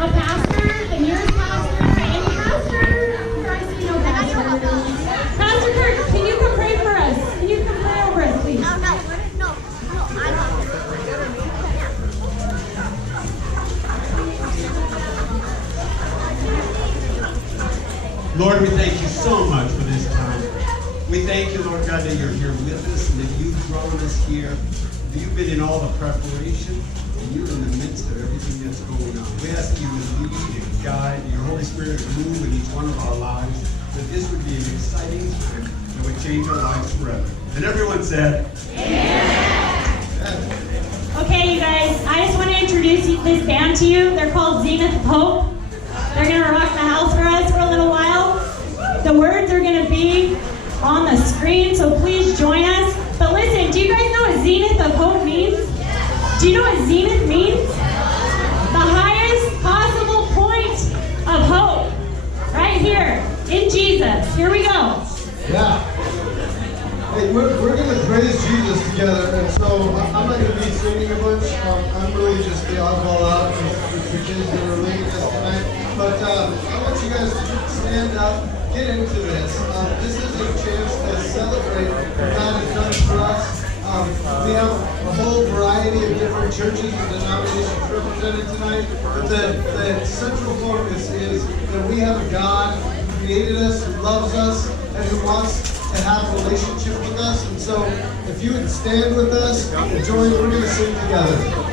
A pastor, the nearest pastor, any pastor. Christ, you know pastor. Pastor Kirk, can you come pray for us? Can you come pray over us, please? No. I don't. Lord, we thank you so much for this time. We thank you, Lord God, that you're here with us and that you've drawn us here. You've been in all the preparation and you're in the midst of everything that's going on. We ask that you would lead and guide, your Holy Spirit would move in each one of our lives, that this would be an exciting time that would change our lives forever. And everyone said, Okay, you guys, I just want to introduce this band to you. They're called Zenith of Hope. They're going to rock the house for us for a little while. The words are going to be on the screen, so please join us. But listen, do you guys know what Zenith of Hope means? Do you know what Zenith means? The highest possible point of hope. Right here, in Jesus. Here we go. Yeah. Hey, we're going to praise Jesus together, and so I'm not going to be singing a bunch. I'm really just the oddball out for the kids that are leading us tonight. But I want you guys to stand up, get into this. This is a chance to celebrate what God has done for us. We have a whole variety of different churches and denominations represented tonight. But the central focus is that we have a God who created us, who loves us, and who wants to have a relationship with us. And so if you would stand with us and join, we're going to sing together.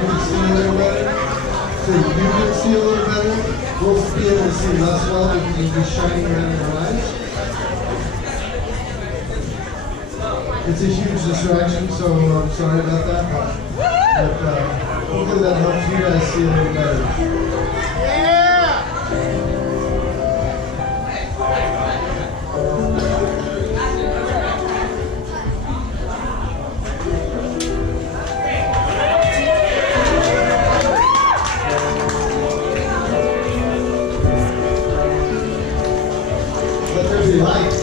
you can see a little better. So you can see a little better. We'll be able to see less well because it'll be shining around your eyes. It's a huge distraction, so I'm sorry about that. But hopefully that helps you guys see a little better. Let there be light.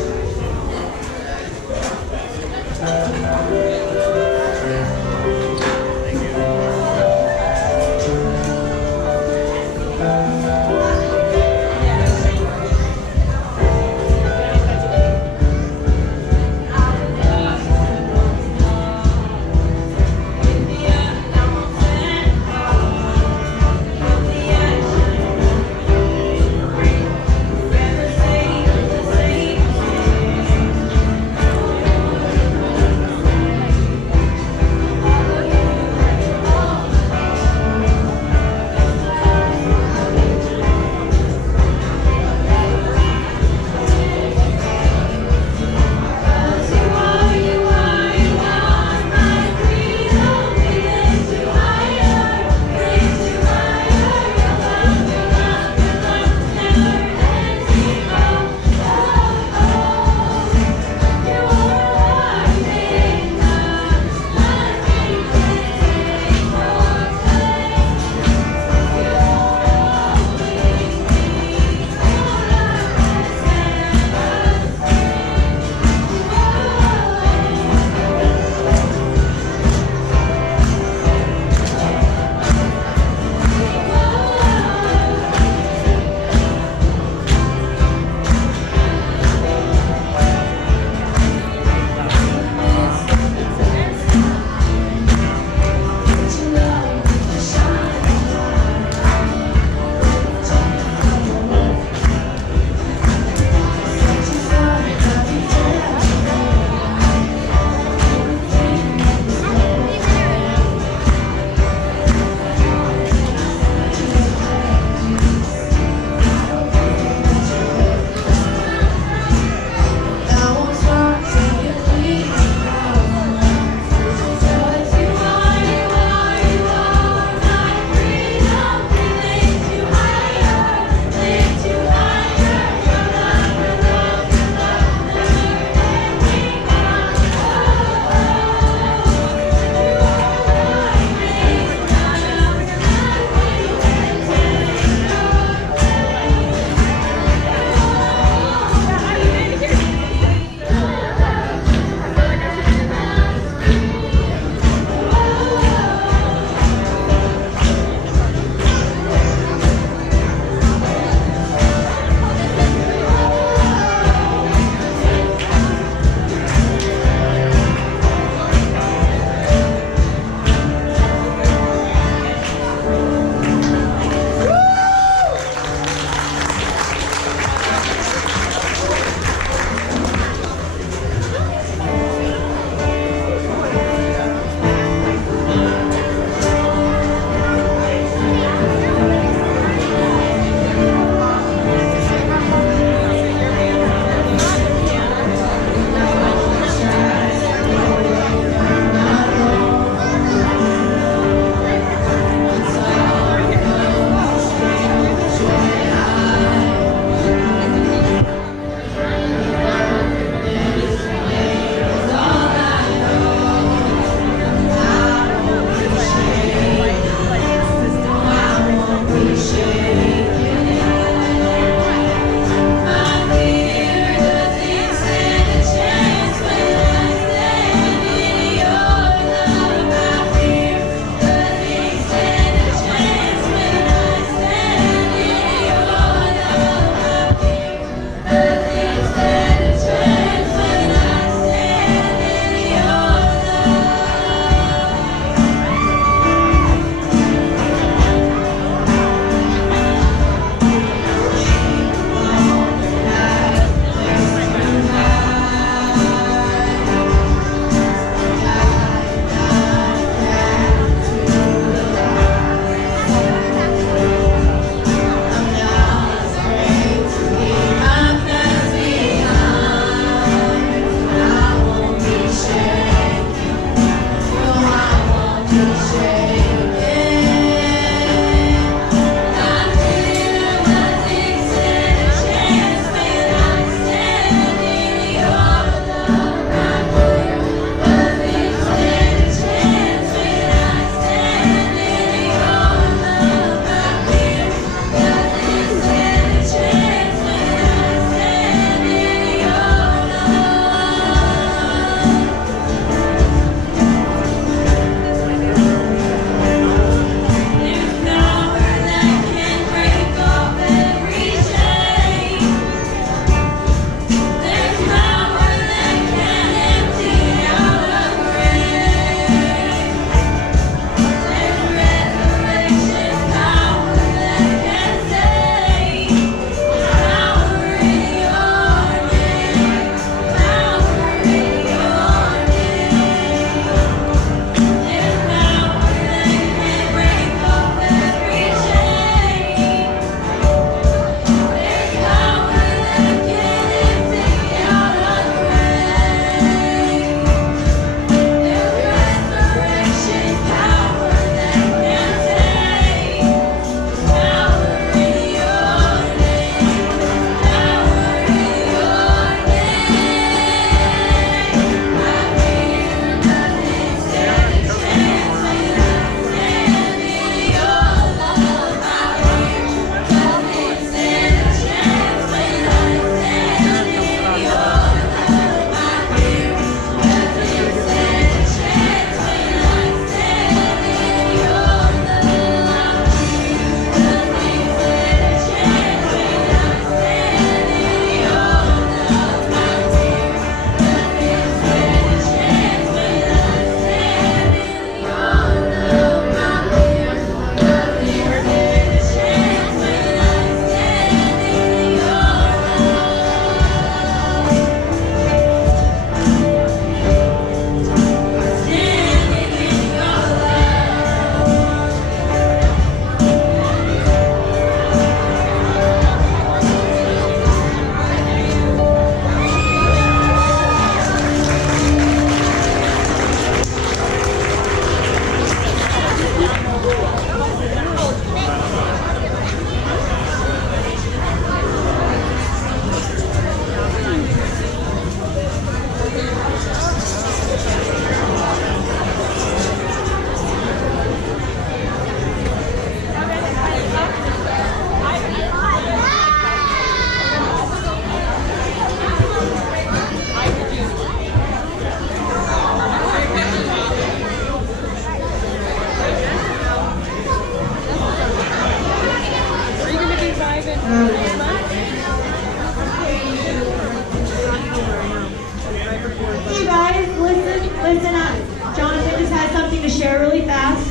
Hey guys, listen up. Jonathan just has something to share really fast.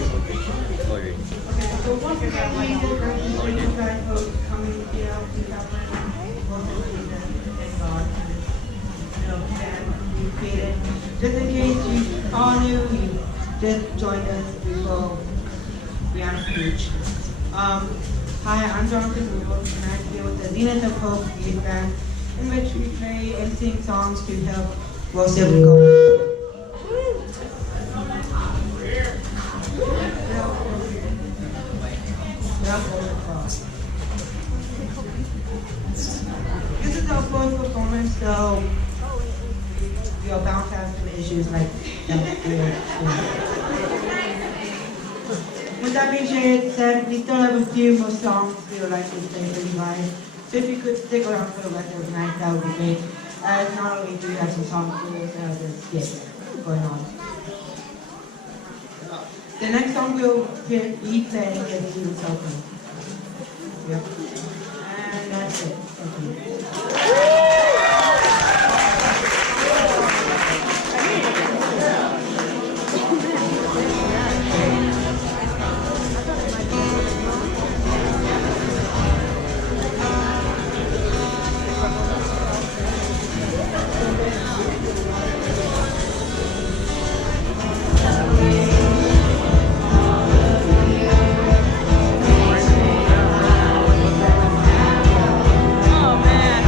So once again, we thank you guys for coming here to California. Thank God for the band we created. Just in case you all knew, you just joined us before we are on stage. Hi, I'm Jonathan Rubel, and I'm here with the Zenith of Hope Youth Band, in which we play and sing songs to help worship God. This is our first performance, so we are bound to have some issues like that. With that being said, we still have a few more songs we would like to play for you guys. So if you could stick around for the rest of the night, that would be great. As not only do we have some songs, we also have this skit going on. The next song we'll be playing is "To the Sultan." Yep. And that's it. Thank you. Oh man.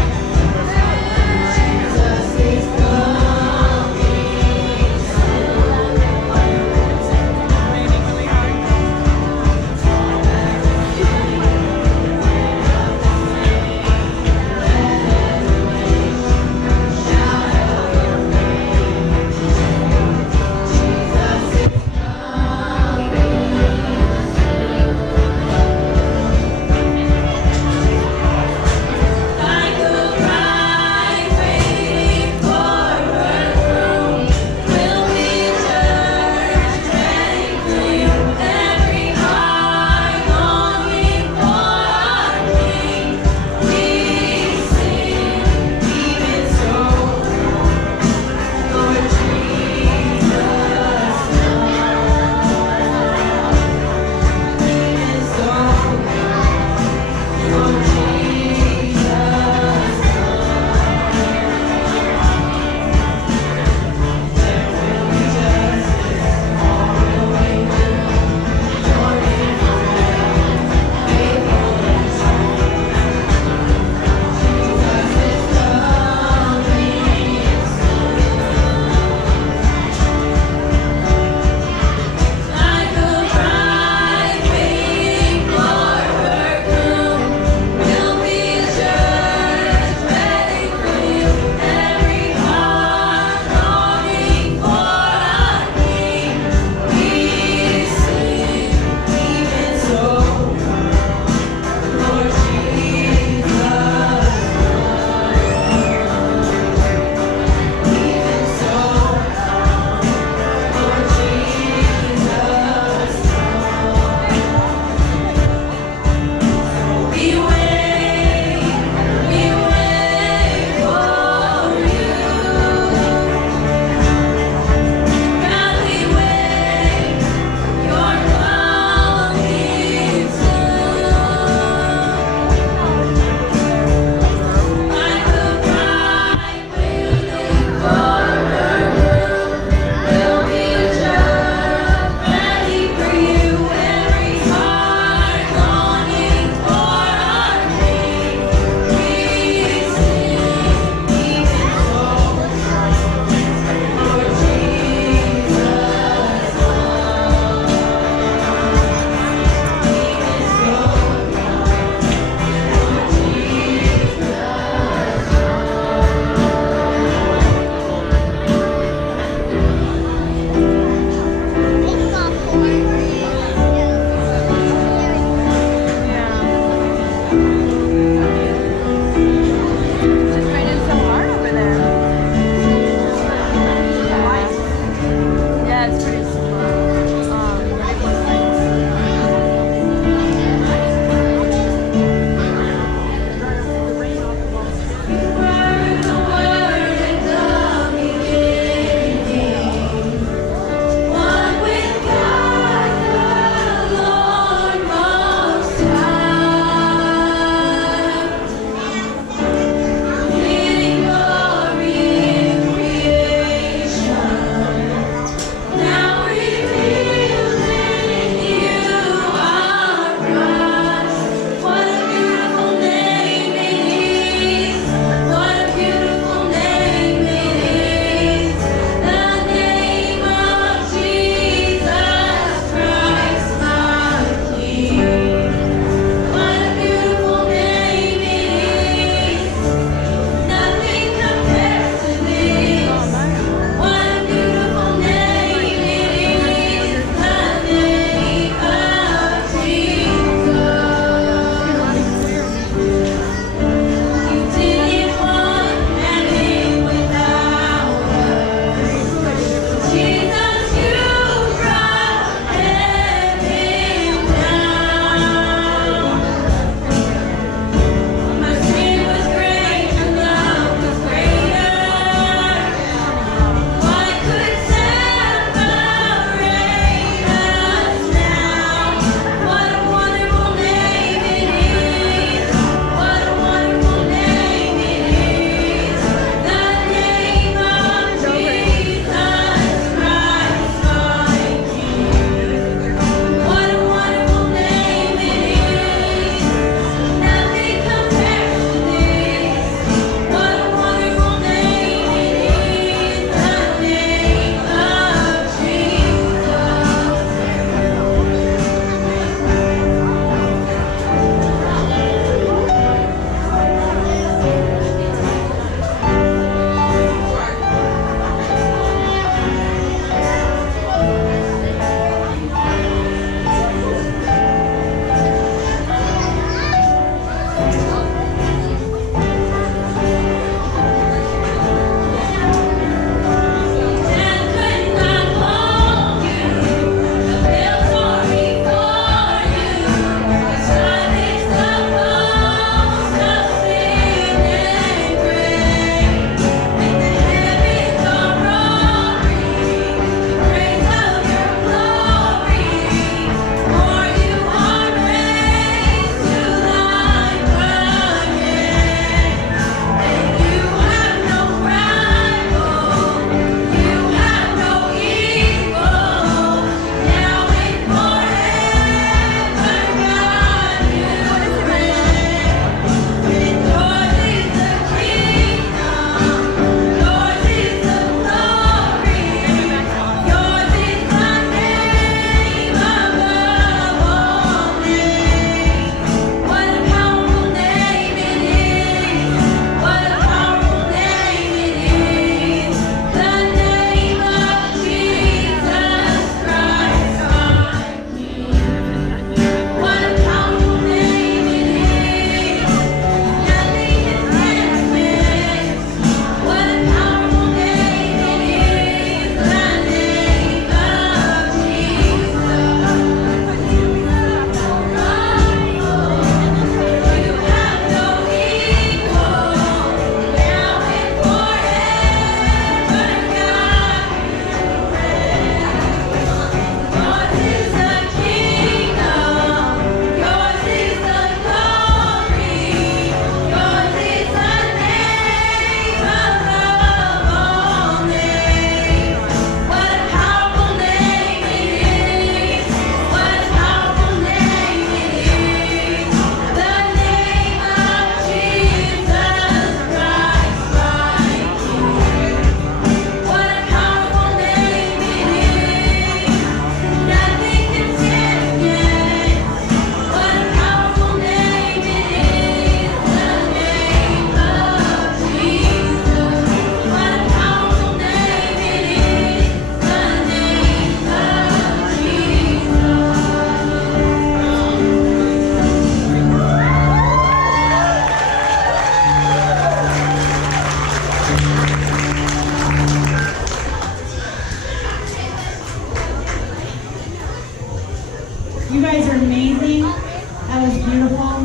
You guys are amazing. That was beautiful.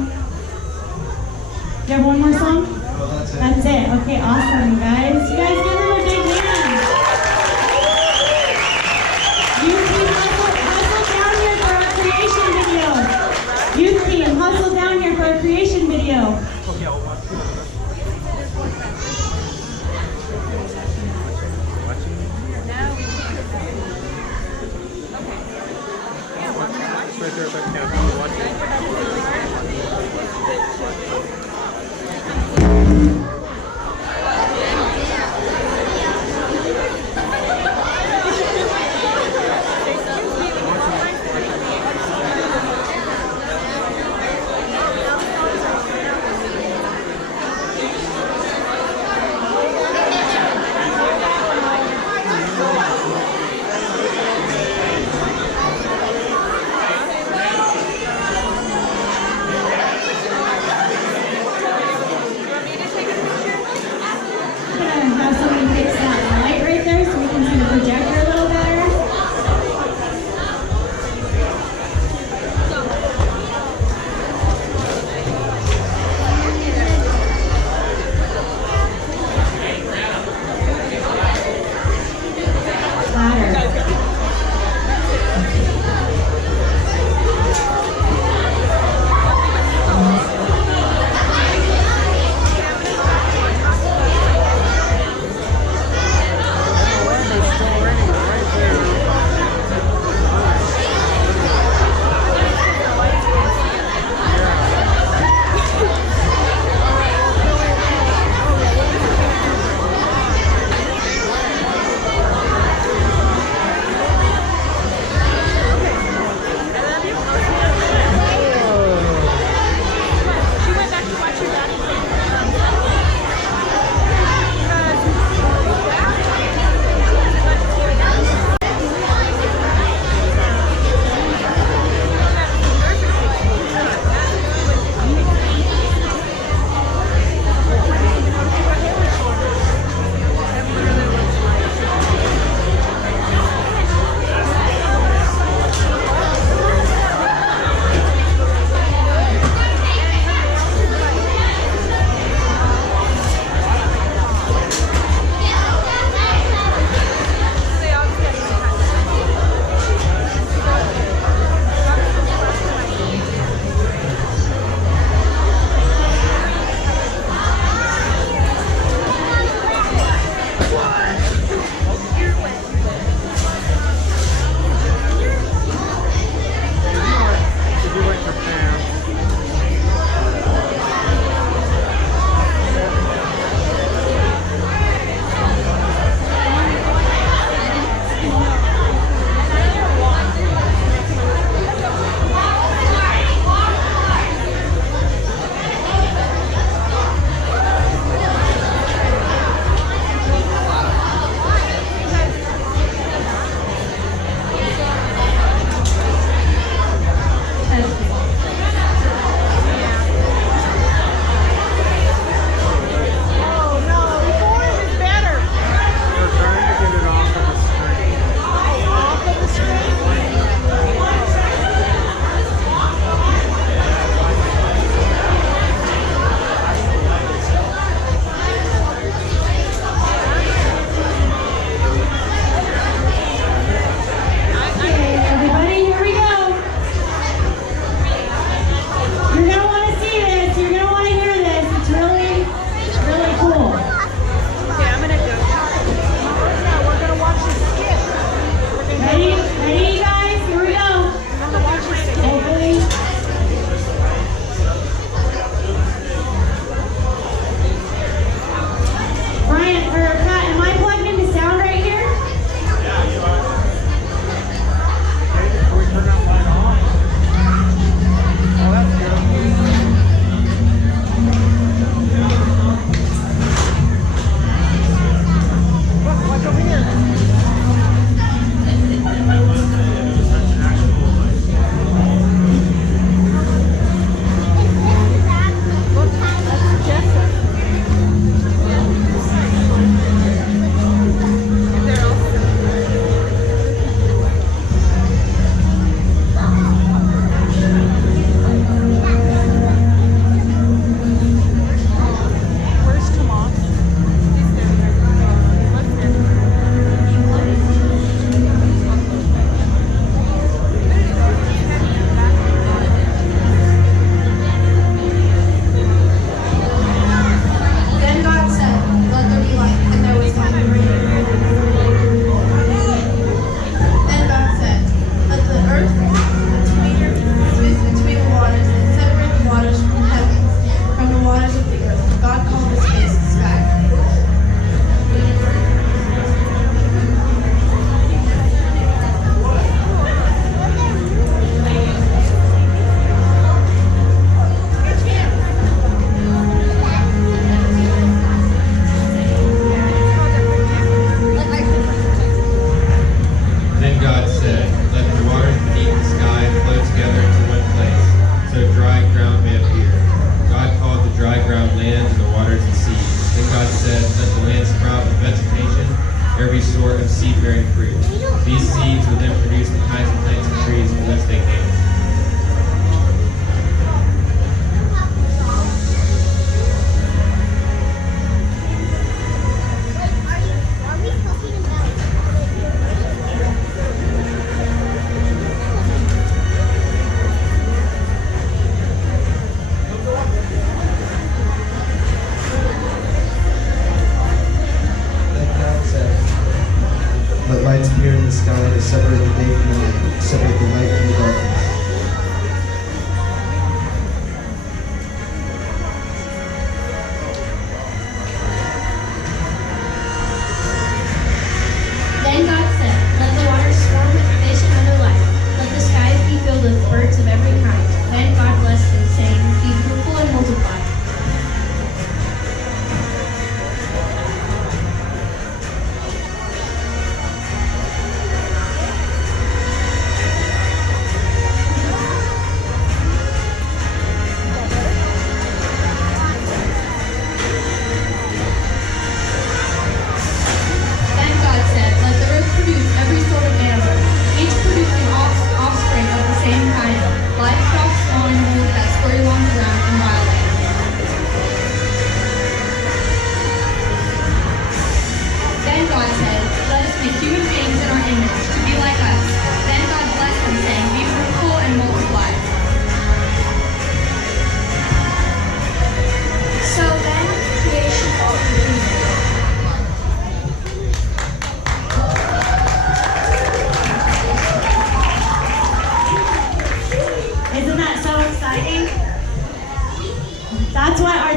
Do you have one more song? Oh, that's it. That's it. Okay, awesome, you guys. You guys give them a big hand. Youth team, hustle down here for our creation video. Youth team, hustle down here for our creation video. Right there, back down. Watching.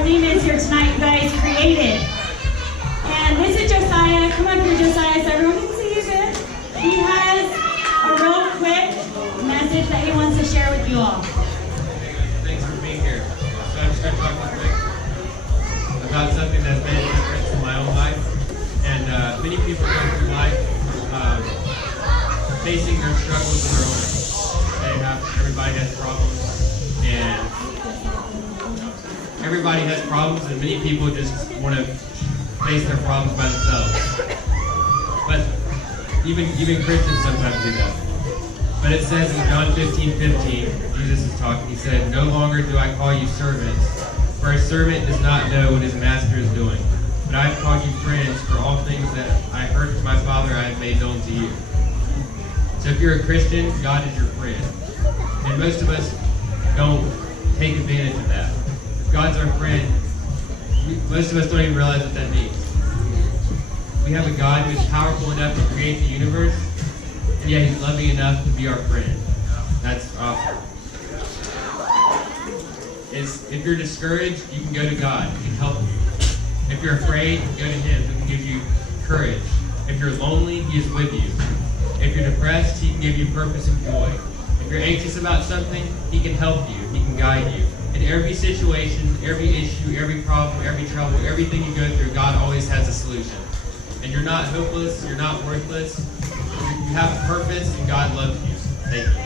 our theme is here tonight, you guys, created. And this is Josiah. Come up here, Josiah, so everyone can see you good. He has a real quick message that he wants to share with you all. Thanks for being here. So I'm just going to talk real quick about something that's made a difference in my own life. And many people go through life facing their struggles in their own way. Everybody has problems, and everybody has problems, and many people just want to face their problems by themselves. But even Christians sometimes do that. But it says in John 15:15, Jesus is talking, he said, "No longer do I call you servants, for a servant does not know what his master is doing. But I have called you friends, for all things that I heard from my Father I have made known to you." So if you're a Christian, God is your friend. And most of us don't take advantage of that. If God's our friend, most of us don't even realize what that means. We have a God who is powerful enough to create the universe, and yet he's loving enough to be our friend. That's awesome. If you're discouraged, you can go to God. He can help you. If you're afraid, go to him. He can give you courage. If you're lonely, he is with you. If you're depressed, he can give you purpose and joy. If you're anxious about something, he can help you. He can guide you. In every situation, every issue, every problem, every trouble, everything you go through, God always has a solution. And you're not hopeless. You're not worthless. You have a purpose, and God loves you. Thank you.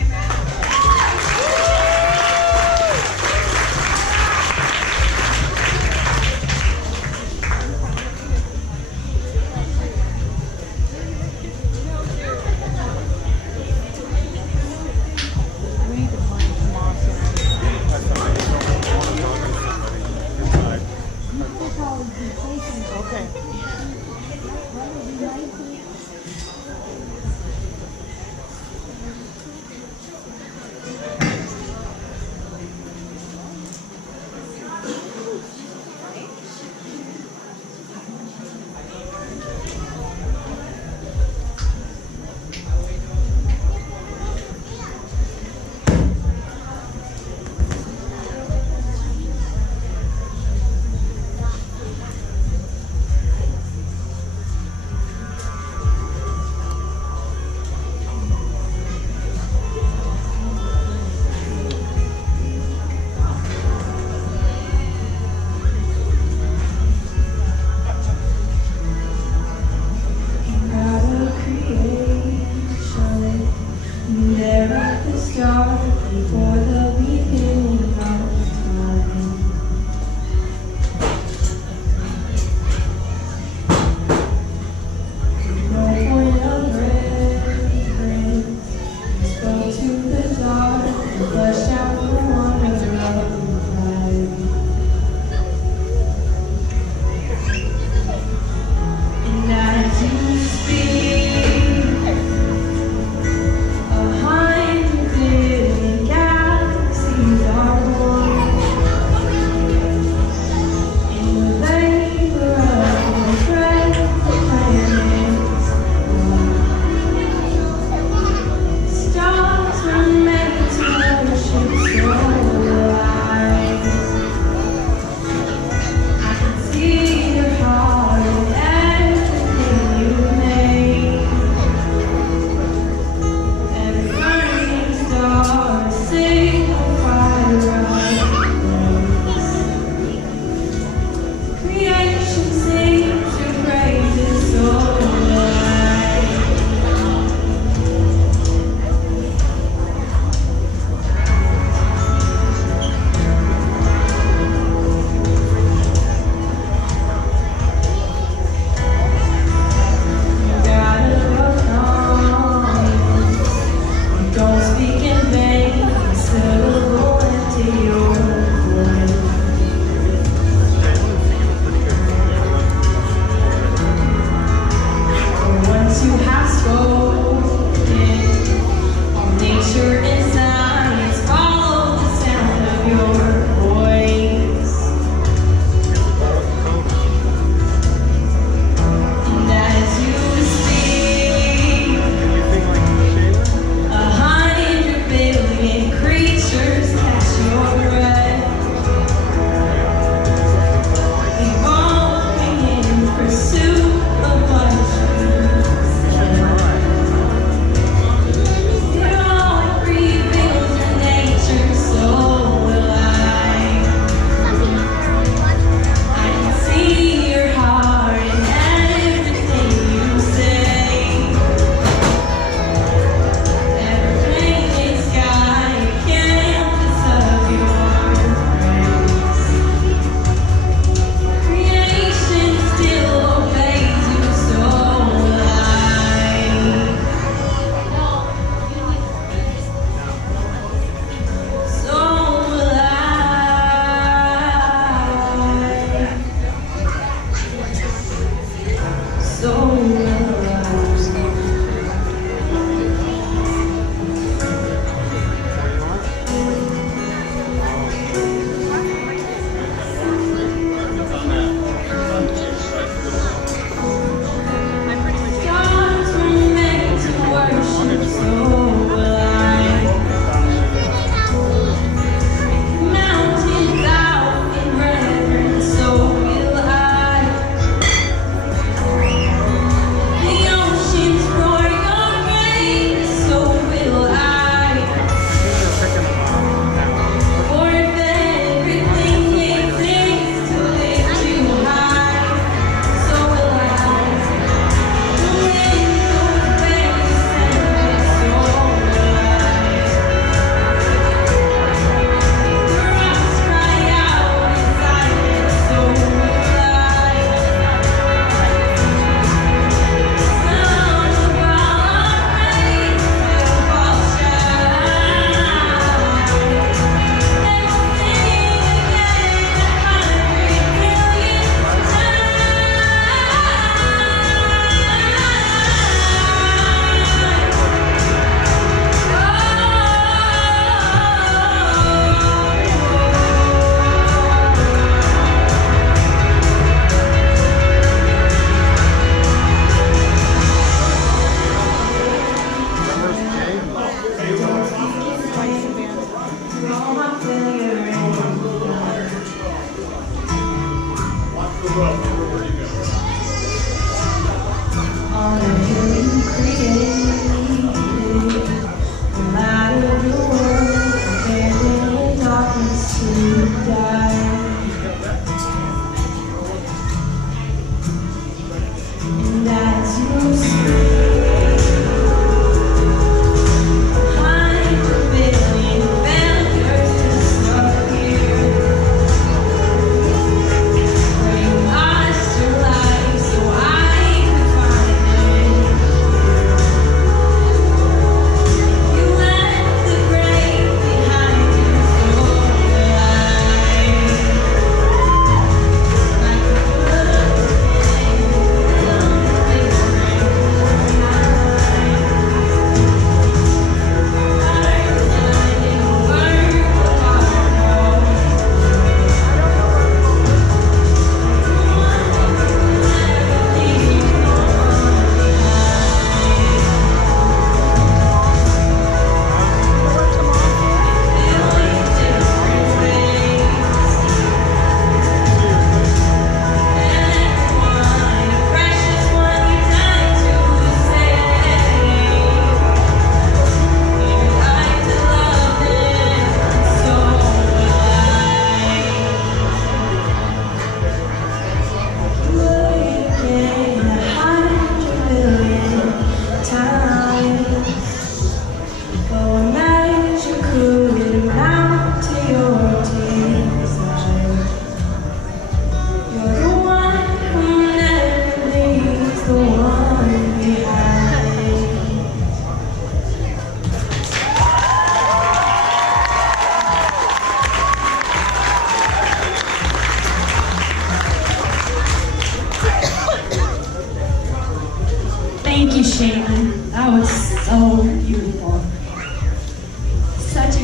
Stars were meant to worship.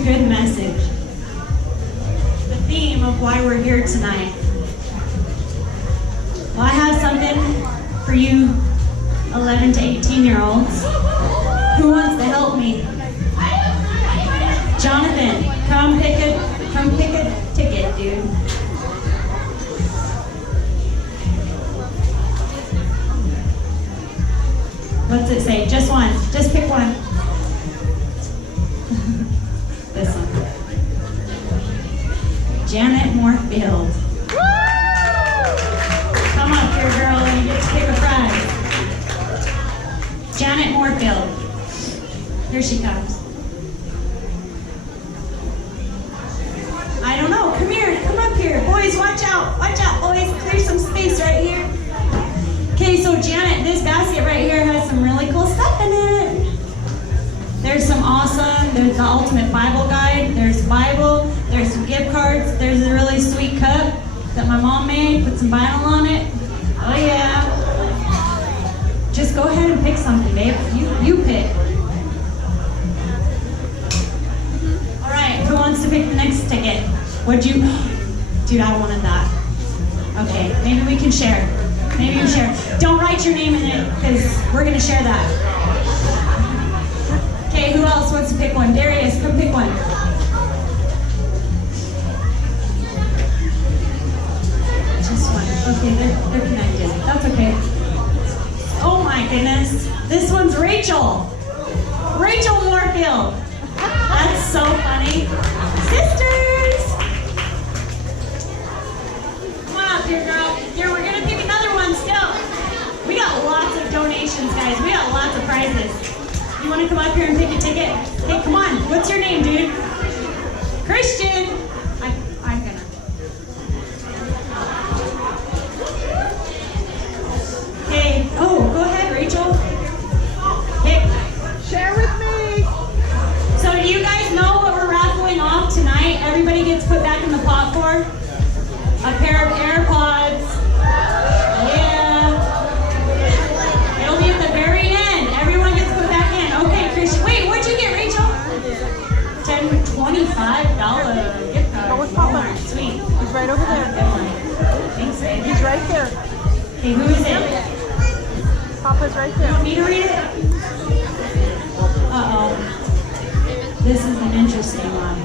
a good message. The theme of why we're here tonight. Well, I have something for you 11 to 18-year-olds. Who wants to help me? Jonathan, come pick a ticket, dude. What's it say? Just one. Just pick one. This one. Janet Moorfield. Come up here, girl, and you get to pick a prize. Janet Moorfield. Here she comes. I don't know. Come here. Come up here. Boys, watch out. Watch out, boys. Clear some space right here. Okay, so Janet, this basket right here has some really cool stuff in it. There's some awesome, there's the Ultimate Bible Guide, there's Bible, there's some gift cards, there's a really sweet cup that my mom made, put some vinyl on it. Oh yeah. Just go ahead and pick something, babe. You pick. All right, who wants to pick the next ticket? Dude, I wanted that. Okay, maybe we can share. Maybe you share. Don't write your name in it, because we're going to share that. Okay, who else wants to pick one? Darius, come pick one. Just one. Okay, they're connected. That's okay. Oh my goodness. This one's Rachel. Rachel Moorfield. That's so funny. Sisters! Come on up here, girl. Here, we're going to pick another one still. We got lots of donations, guys. We got lots of prizes. You want to come up here and pick a ticket? Hey, come on. What's your name, dude? Christian. I'm gonna. Okay. Oh, go ahead, Rachel. Hey. Share with me. So do you guys know what we're raffling off tonight? Everybody gets put back in the pot for? A pair of AirPods. Yeah. It'll be at the very end. Everyone gets put back in. Okay, Christian. Wait, what'd you get, Rachel? $25 gift card. Go with Papa. Walmart. Sweet. He's right over there. Thanks, babe. He's right there. Hey, who is it? Papa's right there. Want me to read it? Uh-oh. This is an interesting one.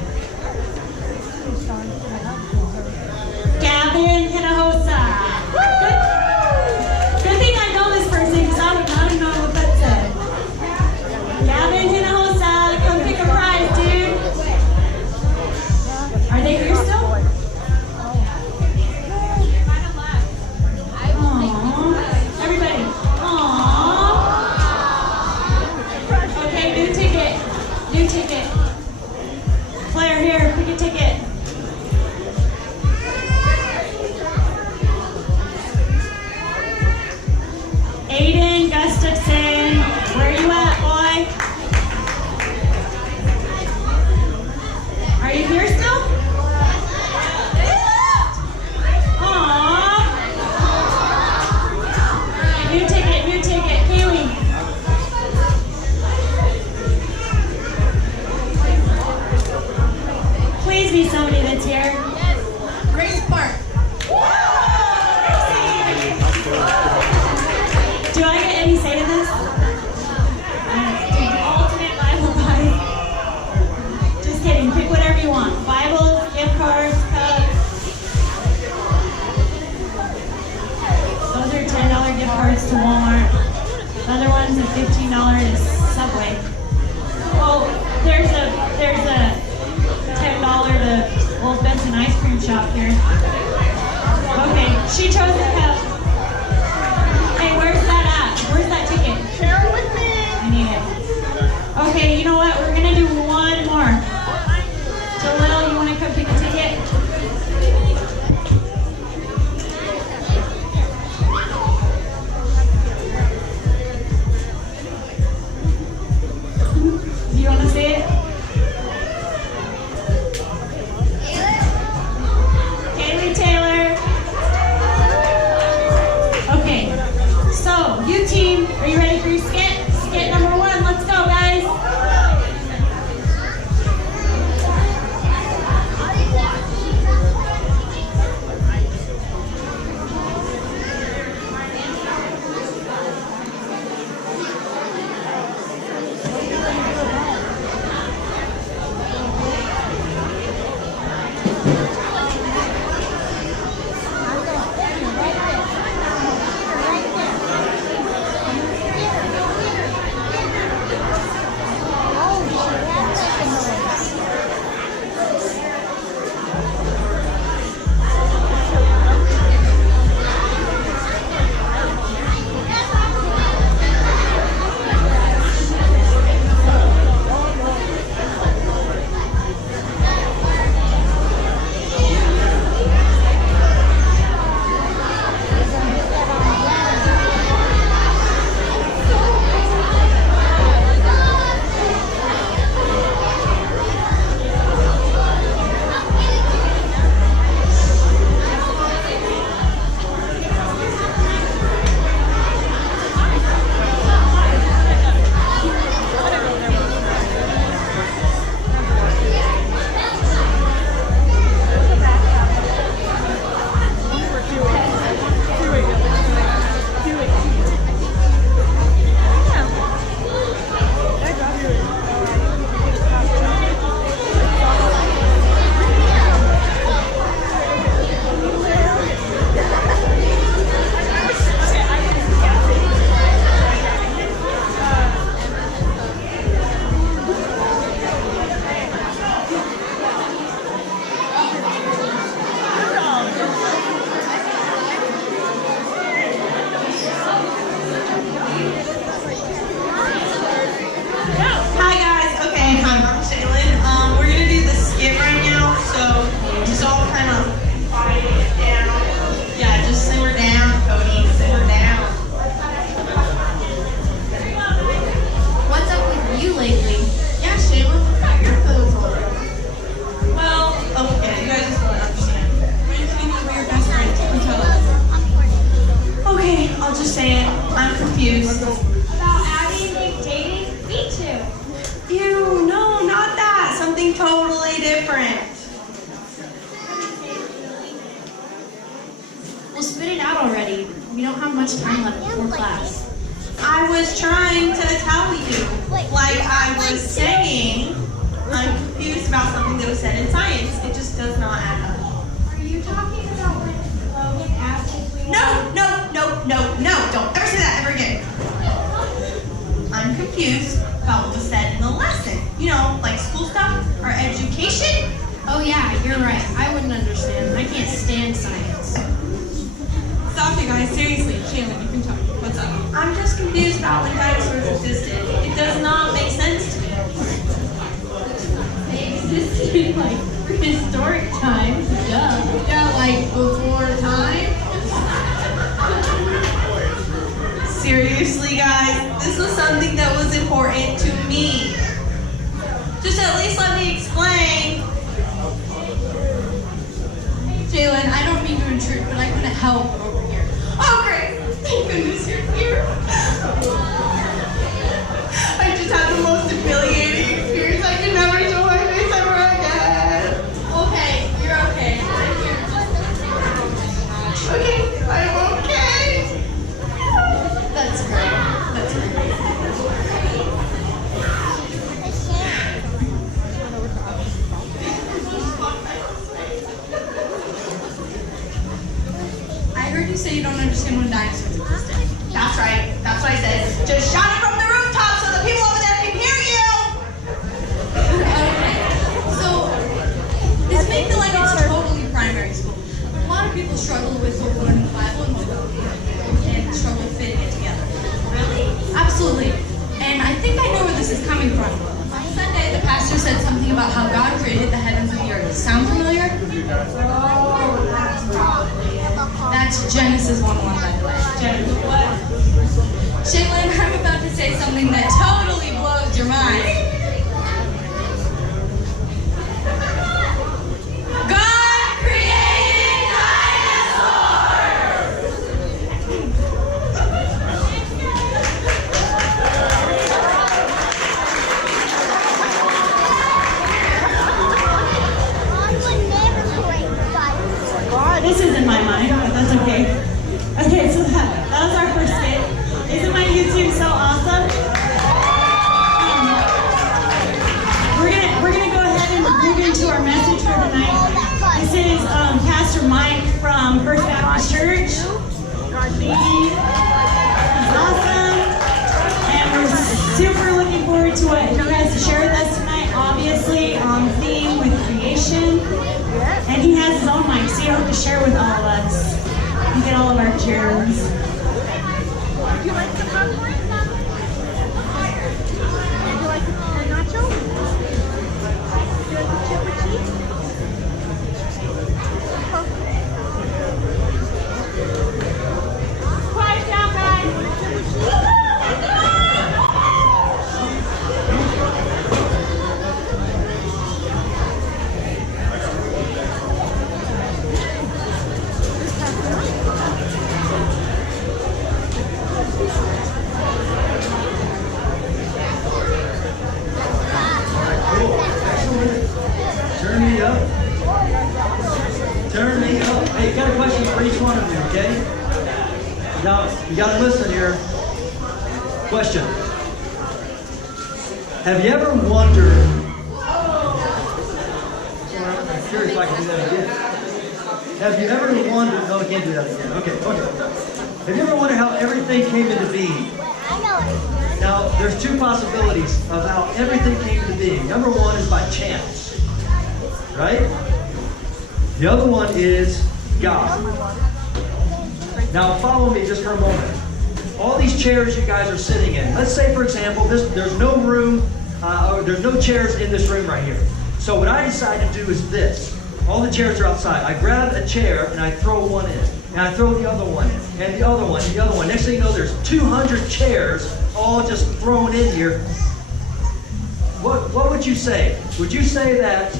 Gavin Hinojosa. Good thing I know this person because I would not have known what that said. Gavin Hinojosa, come pick a prize, dude. Are they here still? Aww. Everybody. Aww. Okay, new ticket. New ticket. Claire, here, pick a ticket. Aiden Gustafson, where you at, boy? Are you here still? Aww. New ticket, new ticket. Kaylee. Please be somebody that's here. Grace Park. Do I get any say to this? Ultimate Bible Guide. Just kidding. Pick whatever you want. Bibles, gift cards, cups. Those are $10 gift cards to Walmart. The other one's a $15 to Subway. Oh, there's a $10 to Old Benson ice cream shop here. Okay, she chose the cup. Hey, where's that at? Where's that ticket? Share it with me. I need it. Okay, you know what? We're gonna do one more. Jalil, you wanna come pick a ticket? Do you wanna say it? Kaylee Taylor. Okay, so you team, are you ready for your skit? Skit number 1, let's go, guys. totally different. Well, spit it out already. We don't have much time left before class. I was trying to tell you, like I was saying, I'm confused about something that was said in science. It just does not add up. Are you talking about when Logan asked if we No, don't ever say that ever again. I'm confused about what was said in the lesson. You know, like school stuff or education. Oh yeah, you're right. I wouldn't understand. I can't stand science. Stop it, guys. Seriously. Shaylin, you can talk. What's up? I'm just confused about when dinosaurs existed. It does not make sense to me. They existed like prehistoric times. Duh. Yeah, like before time. Seriously, guys, this was something that was important to me. Just at least let me explain. Jalen, I don't mean to intrude, but I couldn't help but over here. Oh, great. Thank goodness you're here. I just had the most humiliating experience. I can never show my face ever again. Okay, you're okay. I'm here. Okay, I'm okay. That's great. That's great. I heard you say you don't understand when dinosaurs existed. That's right. That's what I said. Just shout it from the rooftop so the people over there can hear you. Okay. So, this may feel like it's totally primary school. A lot of people struggle with learning the Bible and struggle with fitting it together. Really? Absolutely. And I think I know where this is coming from. On Sunday, the pastor said something about how God created the heavens and the earth. Sound familiar? That's Genesis 1:1, by the way. Genesis what? Shaylin, I'm about to say something that totally blows your mind. God created dinosaurs! I would never break dinosaurs. This is in my mind, but that's okay. Okay, so that was our first skit. Isn't my YouTube so awesome? We're gonna go ahead and move into our message for tonight. This is Pastor Mike from First Baptist Church. He's awesome, and we're super looking forward to what he has to share with us tonight. Obviously, on theme with creation, and he has his own mic, so you don't have to share with all of us. You get all of our cheers. Would you like some popcorn? Would you like some nachos? Would you like the chip with cheese? Quiet down, guys. Turn me up. Turn me up. Hey, got a question for each one of you, okay? Now, you gotta listen here. Question. Have you ever wondered... I'm curious if I can do that again. Have you ever wondered... No, I can't do that again. Okay. Have you ever wondered how everything came into being? I know it. Now, there's two possibilities of how everything came into being. Number one is by chance, right? The other one is God. Now, follow me just for a moment. All these chairs you guys are sitting in, let's say, for example, there's no room, there's no chairs in this room right here. So what I decide to do is this. All the chairs are outside. I grab a chair and I throw one in. And I throw the other one in. And the other one, and the other one. Next thing you know, there's 200 chairs all just thrown in here. What would you say? Would you say that,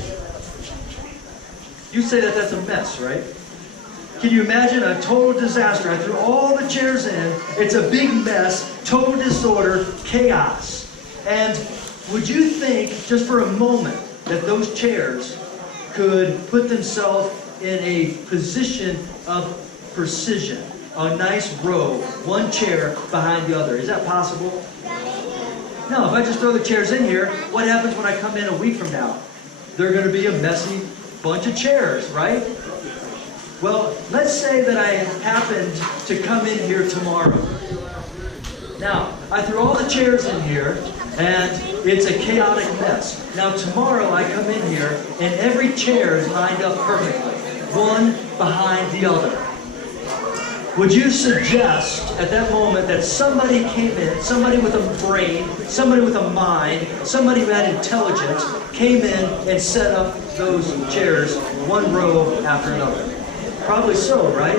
that's a mess, right? Can you imagine a total disaster? I threw all the chairs in. It's a big mess, total disorder, chaos. And would you think, just for a moment, that those chairs could put themselves in a position of precision. A nice row, one chair behind the other. Is that possible? No, if I just throw the chairs in here, what happens when I come in a week from now? They're going to be a messy bunch of chairs, right? Well, let's say that I happened to come in here tomorrow. Now, I threw all the chairs in here, and it's a chaotic mess. Now, tomorrow I come in here, and every chair is lined up perfectly, one behind the other. Would you suggest at that moment that somebody came in, somebody with a brain, somebody with a mind, somebody who had intelligence, came in and set up those chairs one row after another? Probably so, right?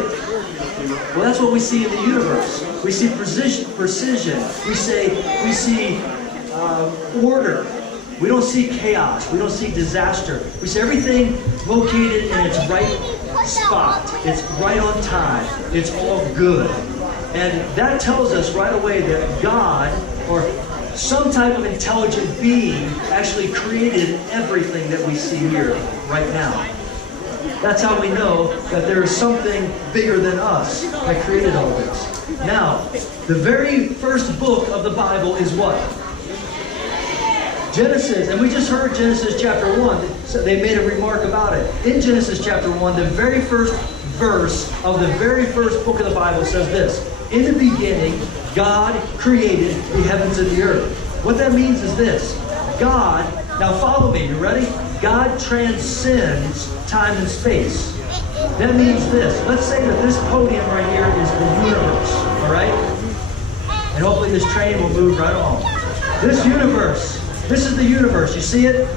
Well, that's what we see in the universe. We see precision. We see order. We don't see chaos. We don't see disaster. We see everything located in its right spot. It's right on time. It's all good. And that tells us right away that God, or some type of intelligent being, actually created everything that we see here right now. That's how we know that there is something bigger than us that created all this. Now, the very first book of the Bible is what? Genesis. And we just heard Genesis chapter 1. So they made a remark about it. In Genesis chapter 1, the very first verse of the very first book of the Bible says this: in the beginning, God created the heavens and the earth. What that means is this: God, now follow me, you ready? God transcends time and space. That means this. Let's say that this podium right here is the universe, all right? And hopefully this train will move right along. This universe, this is the universe. You see it?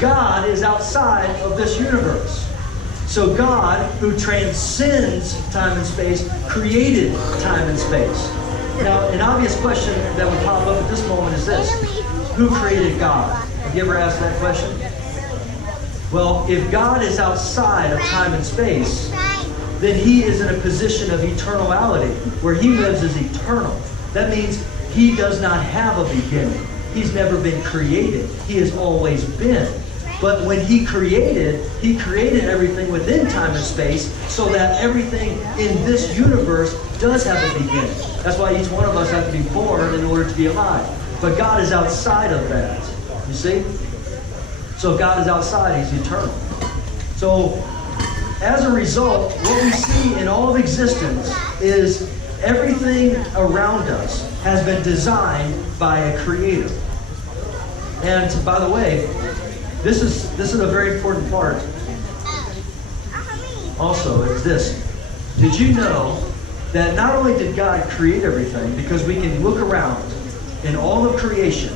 God is outside of this universe. So God, who transcends time and space, created time and space. Now, an obvious question that would pop up at this moment is this: who created God? Have you ever asked that question? Well, if God is outside of time and space, then He is in a position of eternality, where He lives as eternal. That means He does not have a beginning. He's never been created. He has always been. But when He created everything within time and space, so that everything in this universe does have a beginning. That's why each one of us have to be born in order to be alive. But God is outside of that. You see? So if God is outside, He's eternal. So as a result, what we see in all of existence is everything around us has been designed by a creator. And by the way, this is a very important part. Also, is this: did you know that not only did God create everything, because we can look around in all of creation,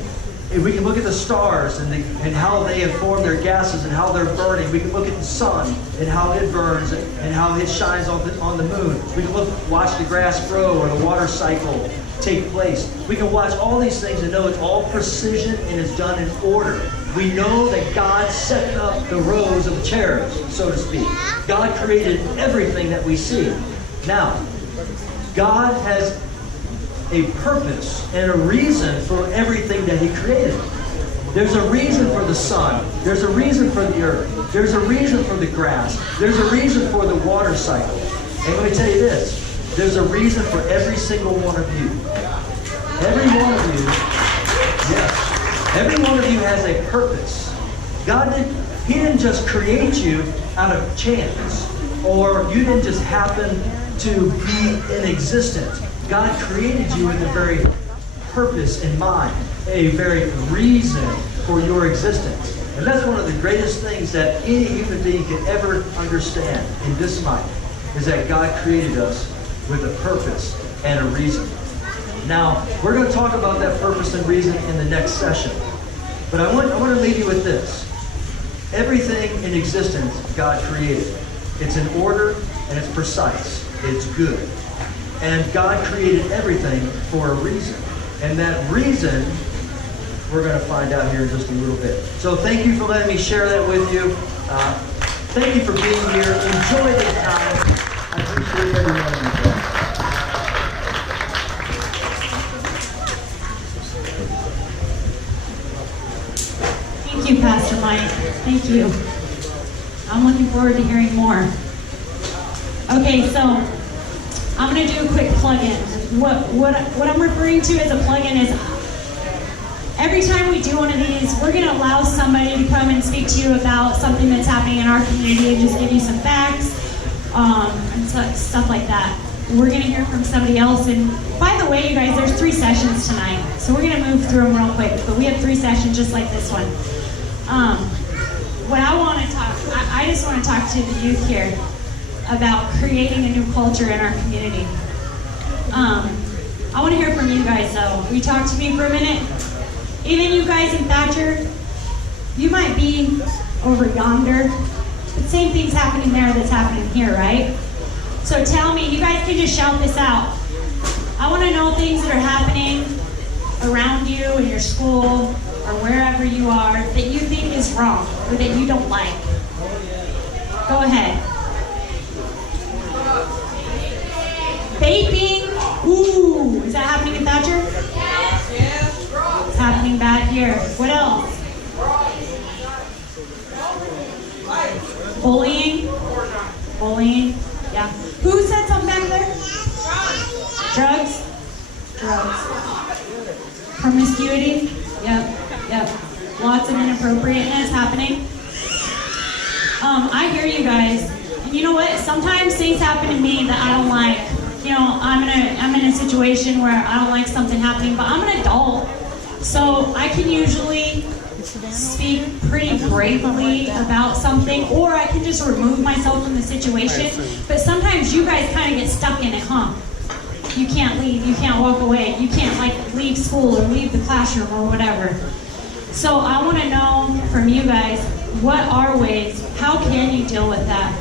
and we can look at the stars and how they have formed their gases and how they're burning. We can look at the sun and how it burns and how it shines on the moon. We can watch the grass grow or the water cycle take place. We can watch all these things and know it's all precision and it's done in order. We know that God set up the rows of chairs, so to speak. God created everything that we see. Now, God has a purpose and a reason for everything that He created. There's a reason for the sun. There's a reason for the earth. There's a reason for the grass. There's a reason for the water cycle. And let me tell you this: there's a reason for every single one of you. Every one of you, yes, every one of you has a purpose. He didn't just create you out of chance, or you didn't just happen to be in existence. God created you with a very purpose in mind, a very reason for your existence. And that's one of the greatest things that any human being can ever understand in this life, is that God created us with a purpose and a reason. Now, we're going to talk about that purpose and reason in the next session. But I want to leave you with this. Everything in existence God created. It's in order and it's precise. It's good. And God created everything for a reason. And that reason, we're going to find out here in just a little bit. So thank you for letting me share that with you. Thank you for being here. Enjoy this time. I appreciate every one of you. Thank you, Pastor Mike. Thank you. I'm looking forward to hearing more. Okay, so I'm going to do a quick plug-in. What I'm referring to as a plug-in is every time we do one of these, we're going to allow somebody to come and speak to you about something that's happening in our community and just give you some facts and stuff like that. We're going to hear from somebody else. And by the way, you guys, there's 3 sessions tonight. So we're going to move through them real quick. But we have 3 sessions just like this one. What I want to talk, I just want to talk to the youth here about creating a new culture in our community. I want to hear from you guys, though. Will you talk to me for a minute? Even you guys in Thatcher, you might be over yonder, but same thing's happening there that's happening here, right? So tell me, you guys can just shout this out. I want to know things that are happening around you in your school or wherever you are that you think is wrong or that you don't like. Go ahead. Vaping. Ooh, is that happening in Thatcher? Yes. It's happening bad here. What else? Bullying. Bullying. Yeah. Who said something back there? Drugs. Drugs. Promiscuity. Yep. Lots of inappropriateness happening. I hear you guys. And you know what? Sometimes things happen to me that I don't like. You know, I'm in a situation where I don't like something happening, but I'm an adult. So I can usually speak pretty bravely about something, or I can just remove myself from the situation. But sometimes you guys kind of get stuck in it, huh? You can't leave, you can't walk away, you can't leave school or leave the classroom or whatever. So I want to know from you guys, what are ways, how can you deal with that?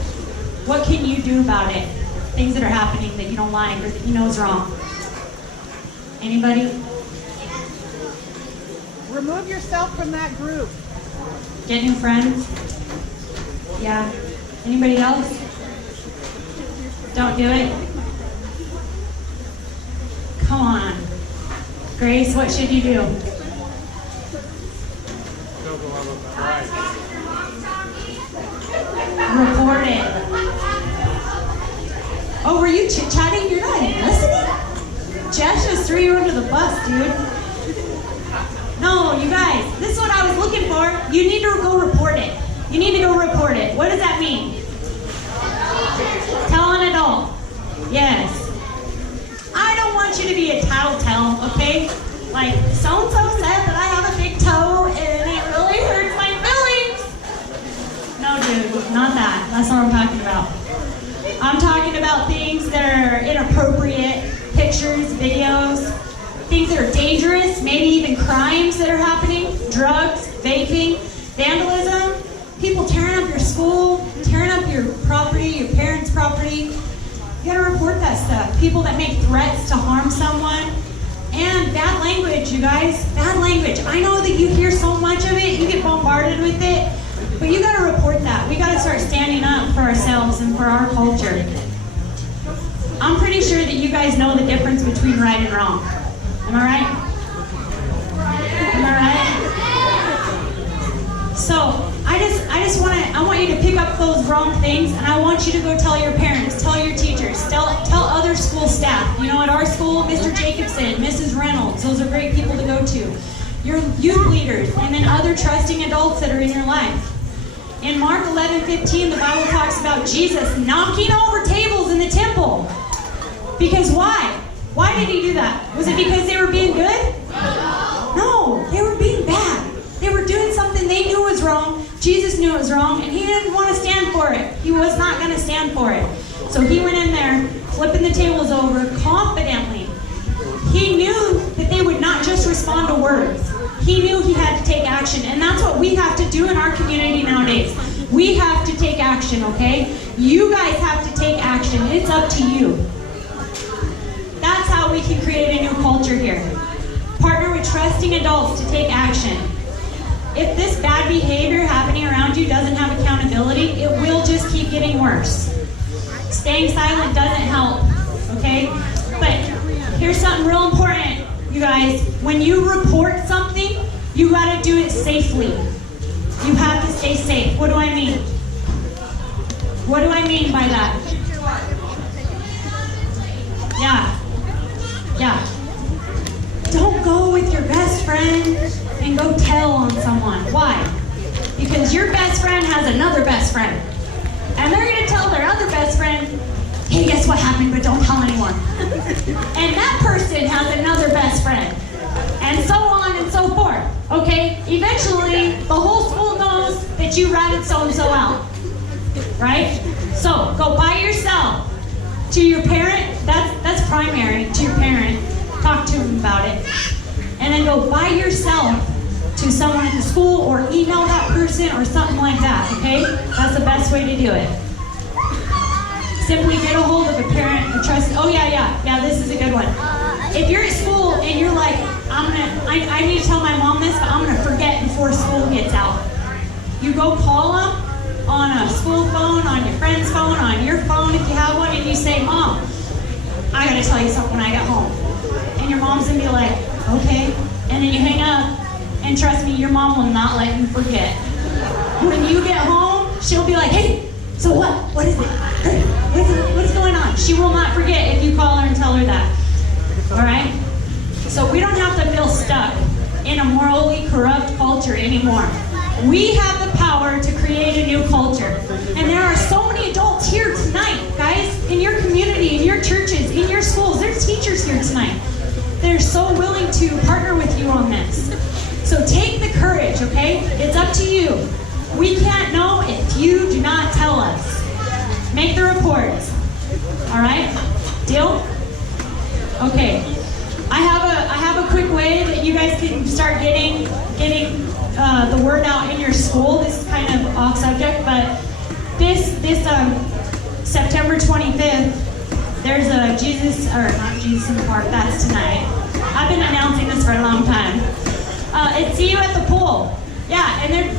What can you do about it? Things that are happening that you don't like or that you know is wrong. Anybody? Remove yourself from that group. Get new friends? Yeah. Anybody else? Don't do it? Come on. Grace, what should you do? Report it. Oh, were you chit-chatting? You're not listening? Jeff just threw you under the bus, dude. No, you guys, this is what I was looking for. You need to go report it. You need to go report it. What does that mean? Tell an adult. Yes. I don't want you to be a tattletale, okay? Like, so-and-so said that I have a big toe and it really hurts my feelings. No, dude, not that. That's not what I'm talking about. I'm talking about things that are inappropriate, pictures, videos, things that are dangerous, maybe even crimes that are happening, drugs, vaping, vandalism, people tearing up your school, tearing up your property, your parents' property. You gotta report that stuff. People that make threats to harm someone. And bad language, you guys. Bad language. I know that you hear so much of it, you get bombarded with it, but you gotta report that. We gotta start standing up for ourselves and for our culture. I'm pretty sure that you guys know the difference between right and wrong. Am I right? Am I right? So, I want you to pick up those wrong things, and I want you to go tell your parents, tell your teachers, tell other school staff. You know, at our school, Mr. Jacobson, Mrs. Reynolds, those are great people to go to. Your youth leaders, and then other trusting adults that are in your life. In Mark 11:15, the Bible talks about Jesus knocking over tables in the temple. Because why? Why did he do that? Was it because they were being good? No, they were being bad. They were doing something they knew was wrong. Jesus knew it was wrong, and he didn't want to stand for it. He was not going to stand for it. So he went in there, flipping the tables over confidently. He knew that they would not just respond to words. He knew he had to take action, and that's what we have to do in our community nowadays. We have to take action, okay? You guys have to take action. It's up to you. That's how we can create a new culture here. Partner with trusting adults to take action. If this bad behavior happening around you doesn't have accountability, it will just keep getting worse. Staying silent doesn't help, okay? But here's something real important, you guys. When you report something, you gotta do it safely. You have to stay safe. What do I mean? What do I mean by that? Yeah. Don't go with your best friend and go tell on someone. Why? Because your best friend has another best friend. And they're going to tell their other best friend, hey, guess what happened, but don't tell anyone. And that person has another best friend. And so on and so forth. Okay? Eventually, the whole school knows that you ratted so-and-so out. Right? So, go by yourself. To your parent, that's primary. To your parent, talk to them about it. And then go by yourself to someone at the school or email that person or something like that, okay? That's the best way to do it. Simply get a hold of a parent and trust. Oh yeah, this is a good one. If you're at school and you're like, I need to tell my mom this, but I'm gonna forget before school gets out. You go call them on a school phone, on your friend's phone, on your phone if you have one, and you say, Mom, I gotta tell you something when I get home. And your mom's gonna be like, okay. And then you hang up, and trust me, your mom will not let you forget. When you get home, she'll be like, hey, so what? What is it? What is going on? She will not forget if you call her and tell her that. All right? So we don't have to feel stuck in a morally corrupt culture anymore. We have the power to create a new culture. And there are so many adults here tonight, guys, in your community, in your churches, in your schools. There's teachers here tonight. They're so willing to partner with you on this. So take the courage, okay? It's up to you. We can't know if you do not tell us. Make the reports. All right? Deal? Okay. I have a quick way that you guys can start getting the word out in your school. This is kind of off subject, but this September 25th, there's a not Jesus in the Park. That's tonight. I've been announcing this for a long time. It's See You at the Pool. Yeah, and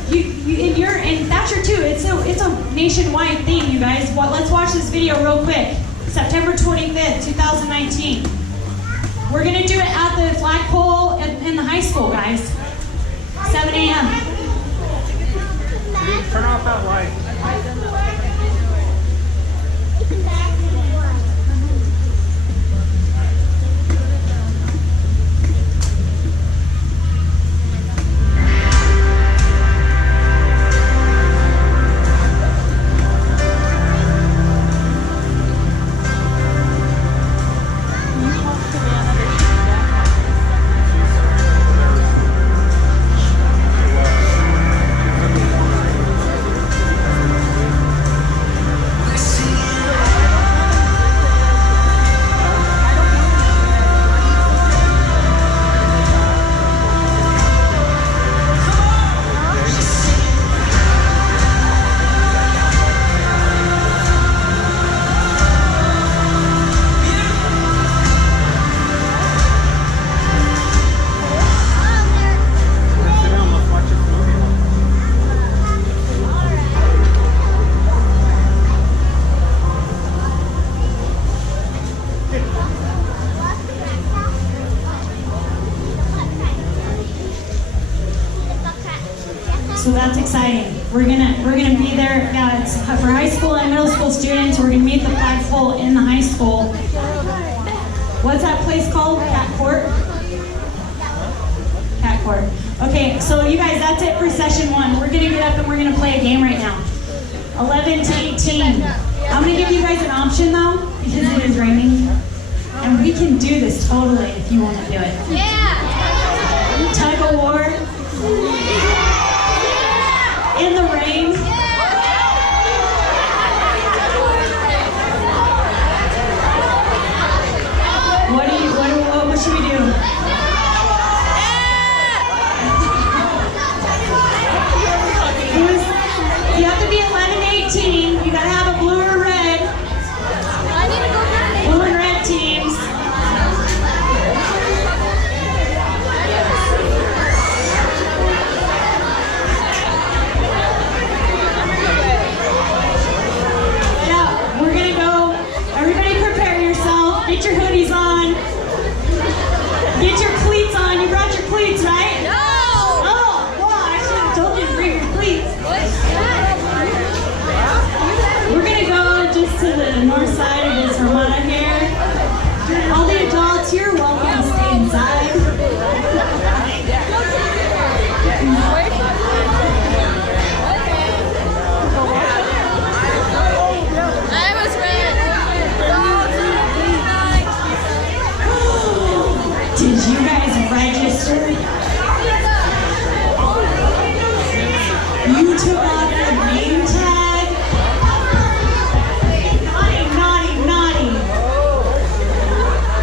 you're in Thatcher too. It's a nationwide theme, you guys. Let's watch this video real quick. September 25th, 2019. We're gonna do it at the flagpole in the high school, guys. 7 a.m. Turn off that light. So that's exciting. We're gonna be there. Yeah, it's for high school and middle school students. We're gonna meet the flagpole in the high school. What's that place called? Cat Court? Cat Court. Okay, so you guys, that's it for session 1. We're gonna get up and we're gonna play a game right now. 11 to 18. I'm gonna give you guys an option though, because it is raining. And we can do this totally if you wanna do it. Yeah! Tug of war. In the rain. What should we do? You have to be 11 to 18. You gotta have a blue or red. Blue and red teams. to the north side of this Ramada here. All the adults, you're welcome to stay inside. Did you guys register? You took off your name tag? Naughty, naughty, naughty.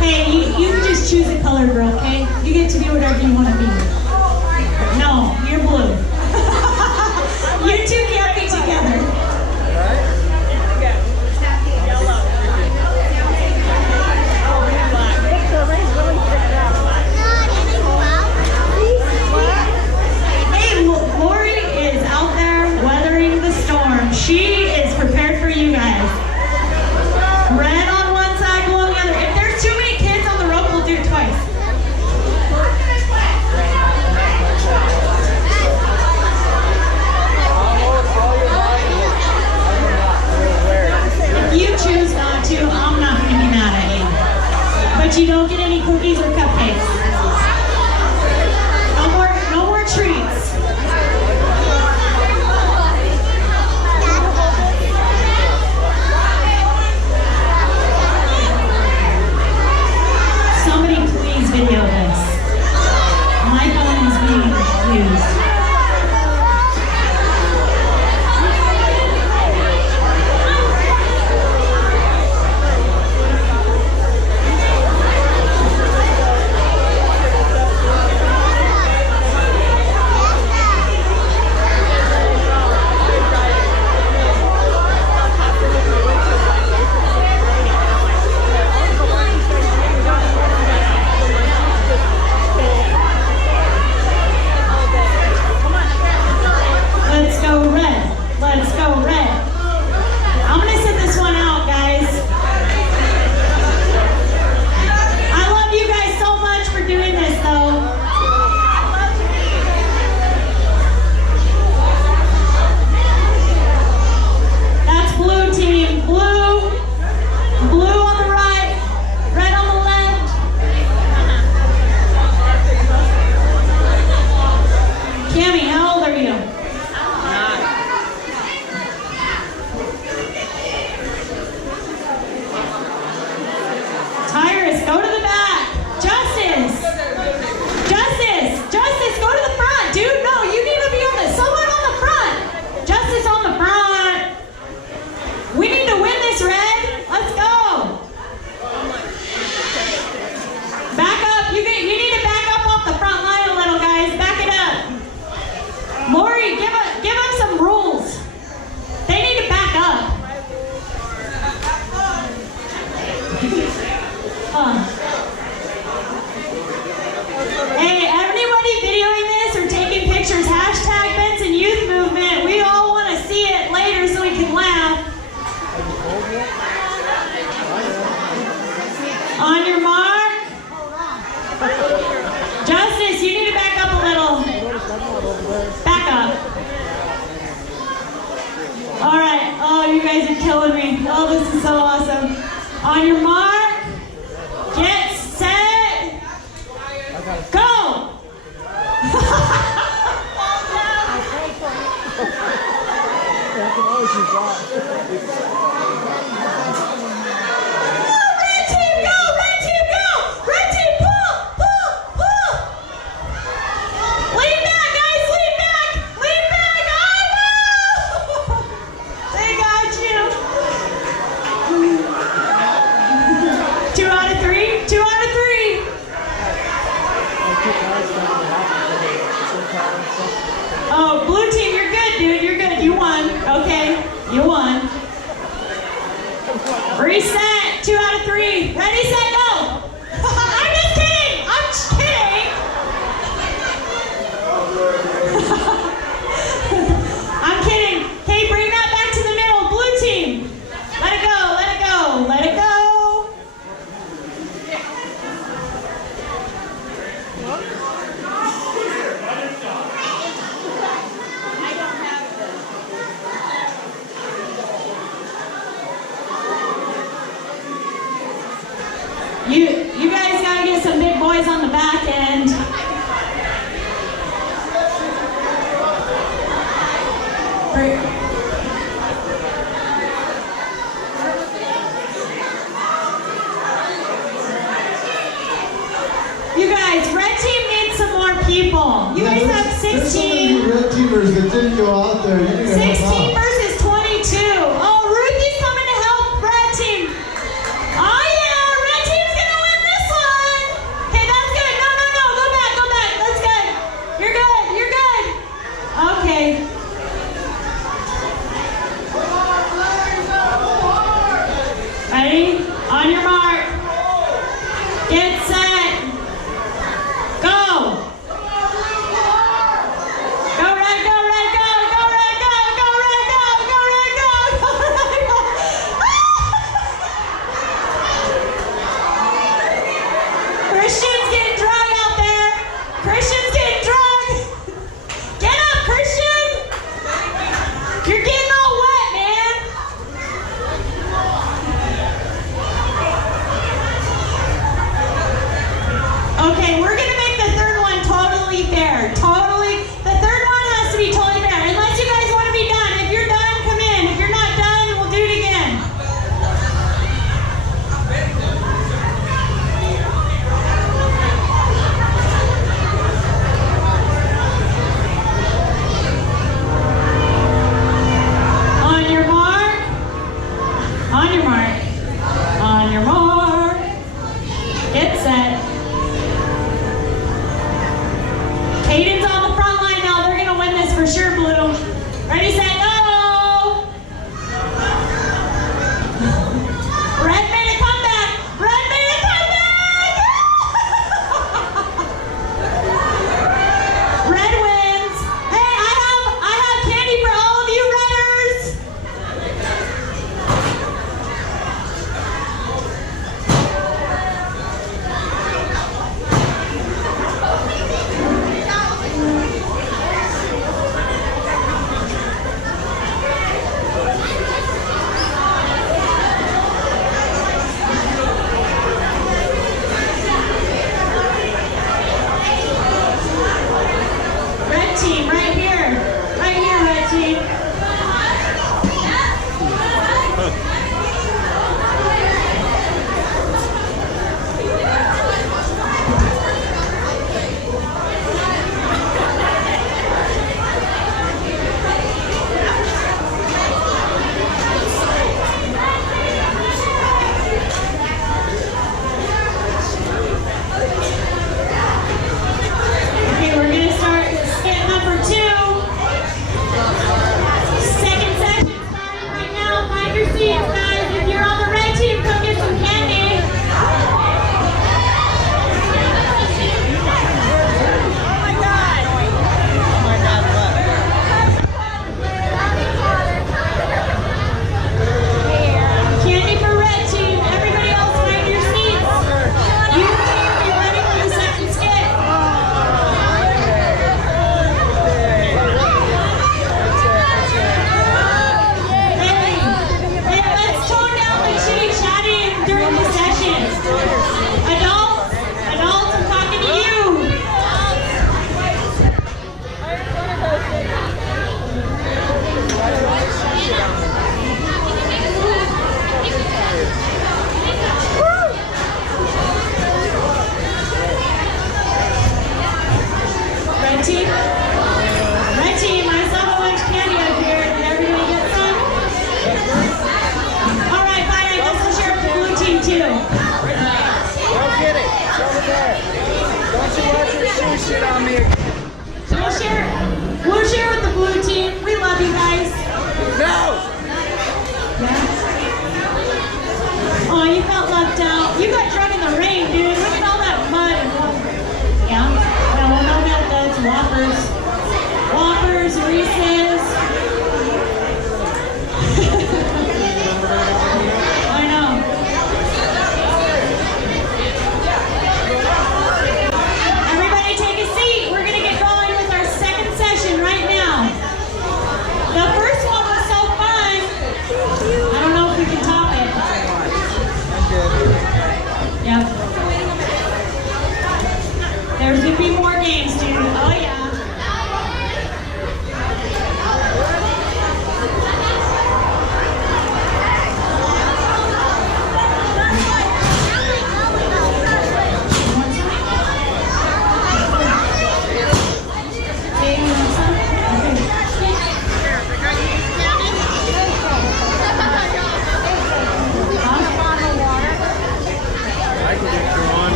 Hey, you can just choose a color, girl, okay? You get to be whatever you want to be. No, you're blue. You two can't be together. Hey, Lori is out there weathering the storm. She is prepared for you guys. Red on one side, blue on the other. If there's too many kids on the rope, we'll do it twice. If you choose not to, I'm not going to be mad at you. But you don't get any cookies or cupcakes. No more treats. Somebody please video this. My phone is being used. Let's go red. Let's go red. I'm gonna sit this one out, guys. I love you guys so much for doing this, though. That's blue team. Blue. Blue on the right. Red on the left. Cammie, how old are you? Tyrus, go to the back. Justice. Justice, go to the front. Dude, no, you need to be on the, someone on the front. Justice on the front. We need to win this, Red. Let's go. Back up. You need to back up off the front line a little, guys. Back it up. Lori, give them some rules. They need to back up. Hey, everybody videoing this or taking pictures, hashtag Benson Youth Movement. We all want to see it later so we can laugh. On your mark. Justice, you need to back up a little. Back up. All right. Oh, you guys are killing me. Oh, this is so awesome. On your mark. Get set. Go. Red team, go! Red team, go! Red team, pull! Lean back, guys, lean back! Lean back! Oh, no! They got you. 2 out of 3? 2 out of 3. Oh, blue team, you're good, dude. You're good. You won. Okay, you won. Reset. 2 out of 3. Ready, set, go. I'm just kidding. I'm just kidding. I'm kidding. Hey, bring that back to the middle. Blue team. Let it go. Let it go. Let it go. You guys gotta get some big boys on the back end. You guys, red team needs some more people. You guys have There's 16. so many red teamers that didn't go out there. You need to 16 help out. versus 22. Oh, Ruthie's coming to help red team. Oh yeah, red team's gonna win this one. Okay, that's good. No, go back. That's good. You're good. Okay. Ready? On your mark. Get set. Go. Go red, go. Christian's getting drug out there. Christian's getting drugged. Get up, Christian. You're getting all wet, man. Okay, we're gonna make the third one totally fair. The third one has to be totally fair. Unless you guys want to be done. If you're done, come in. If you're not done, we'll do it again. On your mark. Get set. Caden's on the front line now. They're gonna win this for sure, Blue. Ready, set, go! Red made a comeback! Red wins. Hey, I have candy for all of you Redders. Red team, right here, red team. Okay, we're gonna start skit number 2. Second section starting right now. Find your seats, guys. If you're on the red team, come get some candy. Candy for red team. Everybody else, find your seats. You team, be ready for the second skit. Hey, let's tone down the chitty-chatting during the session. Adults, I'm talking to you. Red team, I saw a bunch of candy up here. Did everybody get some? All right, fine. I guess we'll share with the blue team too. Go get it. It's over there. Don't you let your shoe shit on me again. So we'll share with the blue team. We love you guys. No! Yeah. Oh, you felt left out. You got drunk in the rain, dude. Look at all that mud and water. Yeah. Well, no methods. Whoppers, Reese's. I know. Everybody take a seat. We're gonna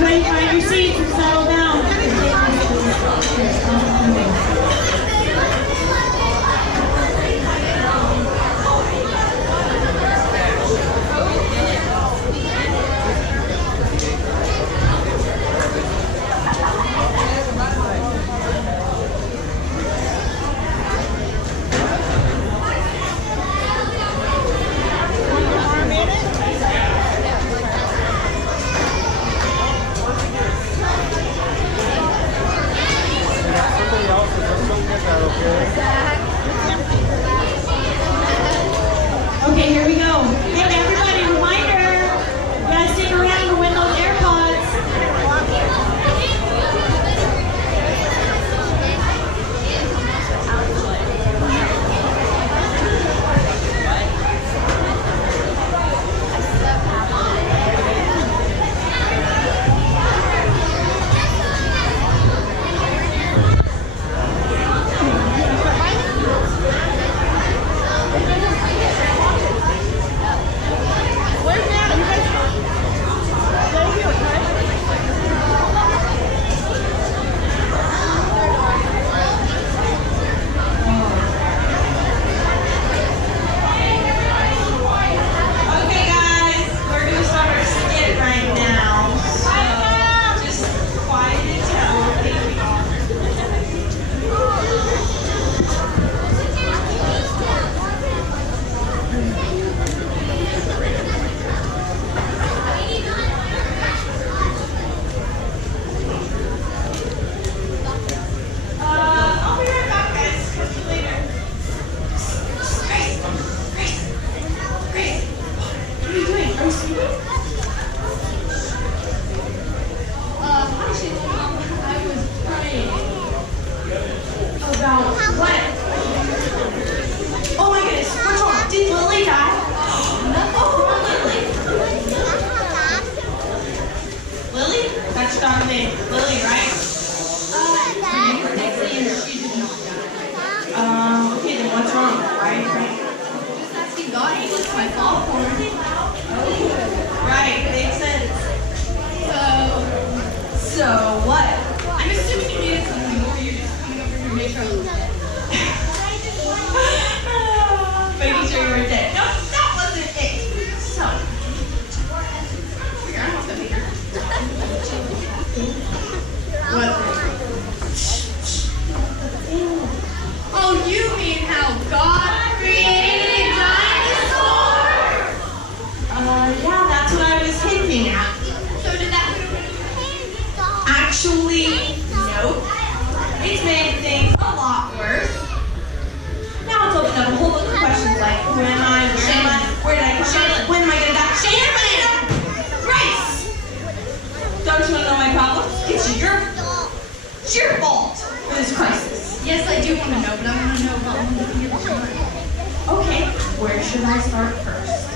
Everybody find your seats and settle down. Okay, here we go. Hey, everybody, reminder, you gotta stick around to win those AirPods. Okay, guys, we're gonna start our skit right now. So just quiet it down. I'll be right back, guys. Catch you later. Grace, Grace, what are you doing? Are you sleeping? Actually, I was praying. About what? Oh my goodness, what's wrong? Did Lily die? Oh, Lily. Lily? That's your dog's name. Lily, right? Okay, then what's wrong? Why are you praying? Just asking God to bless my popcorn. Right, makes sense. So what? I'm assuming you needed something more. You're just coming over here to make sure I look dead. Making sure you were dead. No, that wasn't it. So, figure out what's up here. What? Oh, you mean how God created a dinosaur? Yeah, that's what I was hinting at. So did that Actually, nope. It's made things a lot worse. Now it's opened up a whole bunch of questions like, who am I? Where did I come from? When am I gonna die? Shaylin! Grace! Don't you wanna know my problems? It's your fault for this crisis. Yes, I do want to know, but I want to know about one of your children. Okay, where should I start first?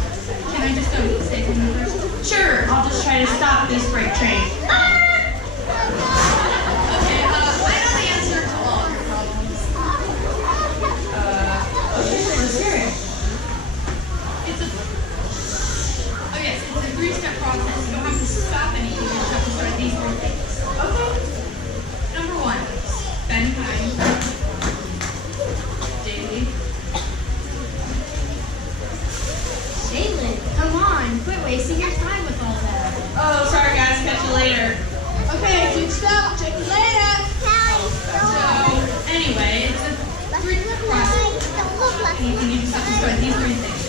Can I just go say something first? Sure, I'll just try to stop this freight train. Okay, I know the answer to all of your problems. Okay, let's hear it. Oh yes, it's a 3-step process. You don't have to stop anything. You just have to start these 3 things. Okay. Number 1, spend time daily. Shaylin, come on, quit wasting your time with all that. Oh, sorry guys, catch you later. Okay, switched up. Check you later. So, anyway, it's a 3-step process. Anything, you just have to start these 3 things.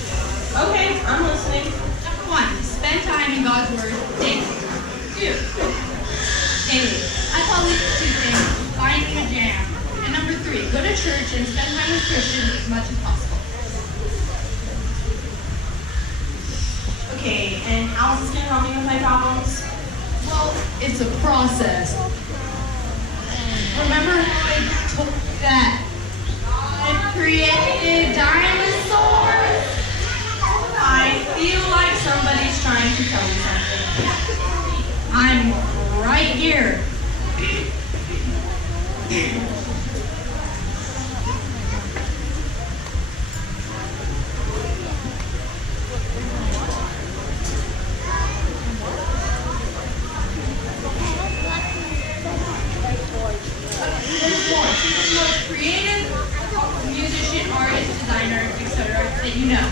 Okay, I'm listening. Number 1, spend time in God's Word daily. 2, daily. I call these 2 things finding a jam. And number 3, go to church and spend time with Christians as much as possible. Okay, and how is this gonna help me with my problems? Well, it's a process. Remember how I told you that God created dinosaurs? I feel like somebody's trying to tell me something. I'm right here. you know?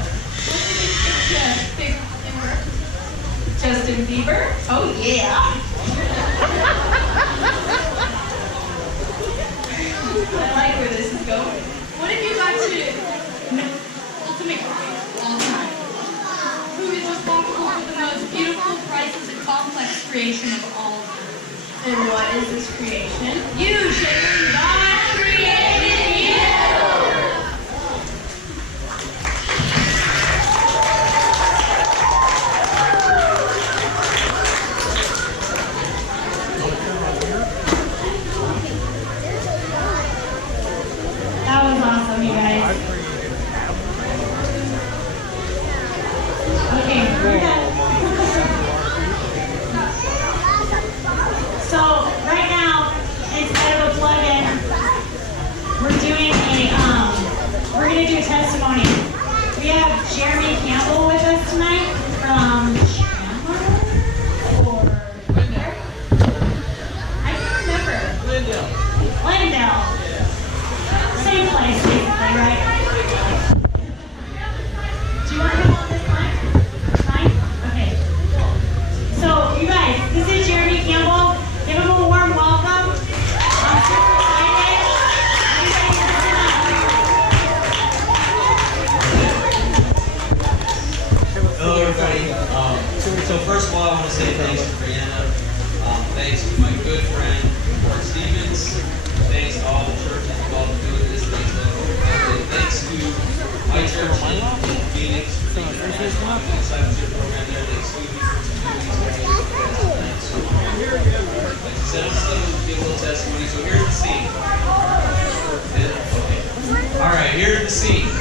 Justin Bieber? Oh yeah. I like where this is going. What if you got to ultimate creator all time? Who is responsible for the most beautiful, priceless, and complex creation of all time? And what is this creation? You, Sharon. God created you. That was awesome, you guys. Okay, we're done. So right now, instead of a plug-in, we're gonna do a testimony. We have Jeremy Campbell with us tonight from Chandler or I can't remember. Lindell. Same place, basically, right? Do you want to come on this line? Fine? Okay. So, you guys, this is Jeremy Campbell. Give him a warm welcome. I'm super excited. Everybody listen up. Hello, everybody. So first of all, I want to say thanks to Brianna. Thanks to my good friend, Mark Stevens. Thanks to all the churches involved in doing this. Thanks to my church in Phoenix for the discipleship program there. They excused me from some duties. So, like I said, I'm still going to give a little testimony. So here's the scene. Okay. All right, here's the scene.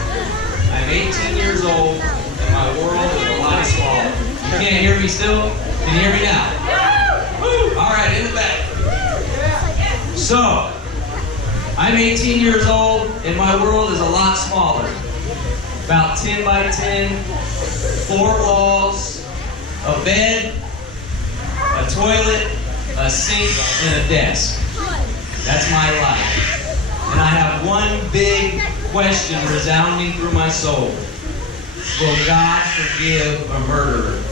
I'm 18 years old, and my world is a lot smaller. You can't hear me still? Can you hear me now? All right, in the back. So, I'm 18 years old, and my world is a lot smaller. About 10 by 10, 4 walls, a bed, a toilet, a sink, and a desk. That's my life. And I have one big question resounding through my soul. Will God forgive a murderer?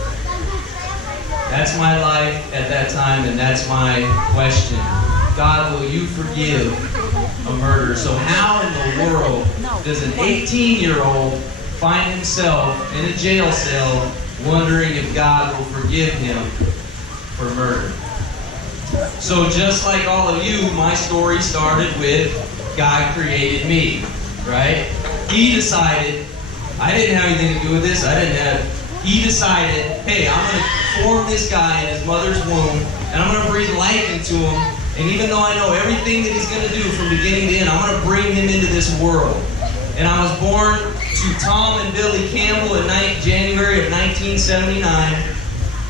That's my life at that time, and that's my question. God, will you forgive a murderer? So how in the world does an 18-year-old find himself in a jail cell wondering if God will forgive him for murder? So just like all of you, my story started with God created me, right? He decided, I didn't have anything to do with this. He decided, hey, I'm going to form this guy in his mother's womb, and I'm going to breathe life into him. And even though I know everything that he's going to do from beginning to end, I'm going to bring him into this world. And I was born to Tom and Billy Campbell in January of 1979.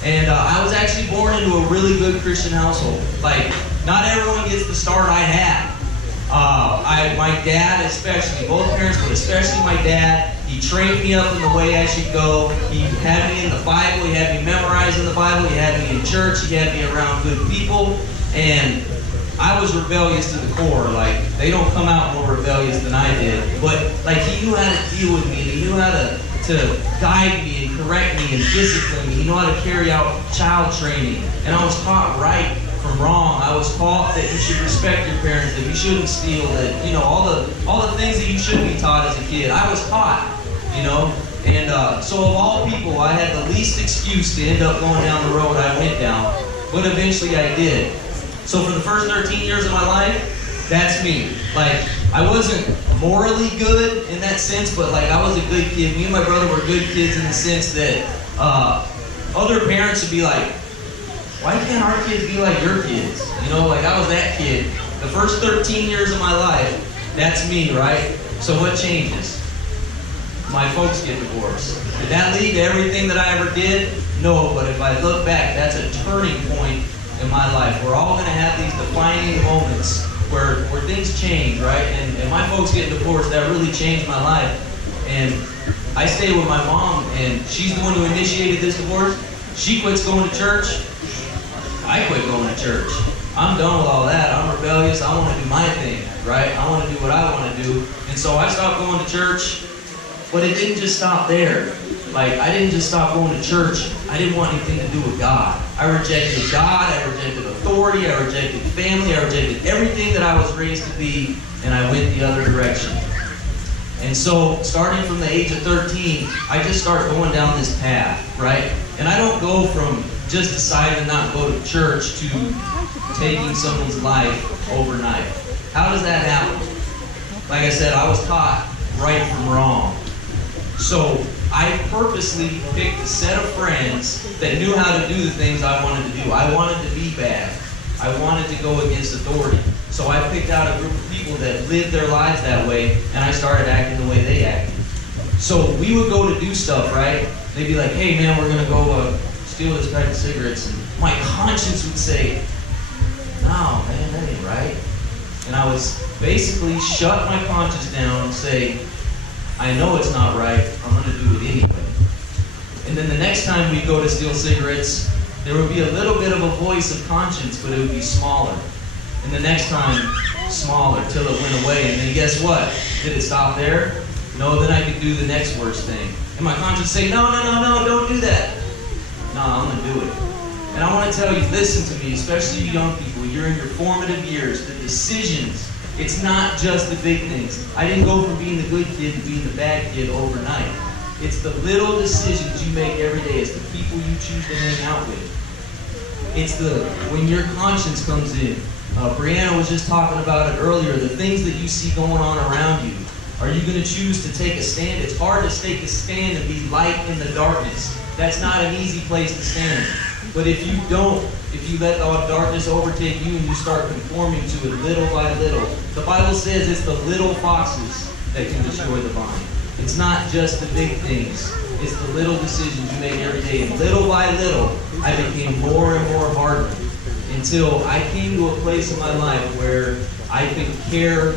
And I was actually born into a really good Christian household. Like, not everyone gets the start I had. My dad especially, both parents, but especially my dad, he trained me up in the way I should go. He had me in the Bible. He had me memorizing the Bible. He had me in church. He had me around good people. And I was rebellious to the core. Like, they don't come out more rebellious than I did. But, like, he knew how to deal with me. And he knew how to guide me and correct me and discipline me. He knew how to carry out child training. And I was taught right from wrong. I was taught that you should respect your parents, that you shouldn't steal, that, you know, all the things that you shouldn't be taught as a kid. I was taught, you know. And so of all people, I had the least excuse to end up going down the road I went down. But eventually I did. So for the first 13 years of my life, that's me. Like, I wasn't morally good in that sense, but like I was a good kid. Me and my brother were good kids in the sense that other parents would be like, why can't our kids be like your kids? You know, like I was that kid. The first 13 years of my life, that's me, right? So what changes? My folks get divorced. Did that lead to everything that I ever did? No, but if I look back, that's a turning point in my life. We're all going to have these defining moments where things change, right? And my folks getting divorced, that really changed my life. And I stayed with my mom, and she's the one who initiated this divorce. She quits going to church. I quit going to church. I'm done with all that. I'm rebellious. I want to do my thing, right? I want to do what I want to do. And so I stopped going to church But it didn't just stop there. Like, I didn't just stop going to church. I didn't want anything to do with God. I rejected God, I rejected authority, I rejected family, I rejected everything that I was raised to be, and I went the other direction. And so, starting from the age of 13, I just start going down this path, right? And I don't go from just deciding to not go to church to taking someone's life overnight. How does that happen? Like I said, I was taught right from wrong. So I purposely picked a set of friends that knew how to do the things I wanted to do. I wanted to be bad. I wanted to go against authority. So I picked out a group of people that lived their lives that way, and I started acting the way they acted. So we would go to do stuff, right? They'd be like, hey man, we're going to go steal this pack of cigarettes. And my conscience would say, no man, that ain't right. And I would basically shut my conscience down and say, I know it's not right, I'm going to do it anyway. And then the next time we go to steal cigarettes, there would be a little bit of a voice of conscience, but it would be smaller. And the next time, smaller, till it went away. And then guess what? Did it stop there? No, then I could do the next worst thing. And my conscience say, no, don't do that. No, I'm going to do it. And I want to tell you, listen to me, especially you young people, you're in your formative years, the decisions. It's not just the big things. I didn't go from being the good kid to being the bad kid overnight. It's the little decisions you make every day. It's the people you choose to hang out with. It's when your conscience comes in. Brianna was just talking about it earlier. The things that you see going on around you. Are you going to choose to take a stand? It's hard to take a stand and be light in the darkness. That's not an easy place to stand. But if you don't, if you let all darkness overtake you and you start conforming to it little by little, the Bible says it's the little foxes that can destroy the vine. It's not just the big things. It's the little decisions you make every day. And little by little, I became more and more hardened until I came to a place in my life where I could care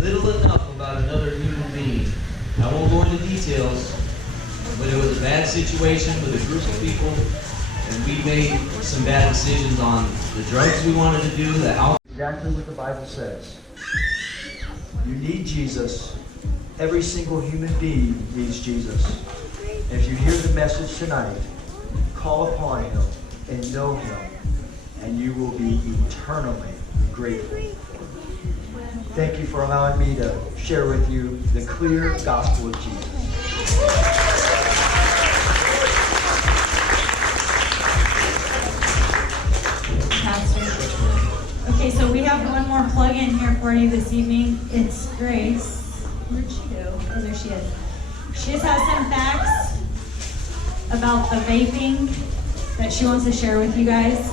little enough about another human being. I won't go into details, but it was a bad situation with a group of people. And we made some bad decisions on the drugs we wanted to do, the alcohol. Exactly what the Bible says. You need Jesus. Every single human being needs Jesus. And if you hear the message tonight, call upon him and know him, and you will be eternally grateful. Thank you for allowing me to share with you the clear gospel of Jesus. Okay, so we have one more plug-in here for you this evening. It's Grace. Where'd she go? Oh, there she is. She just has some facts about the vaping that she wants to share with you guys.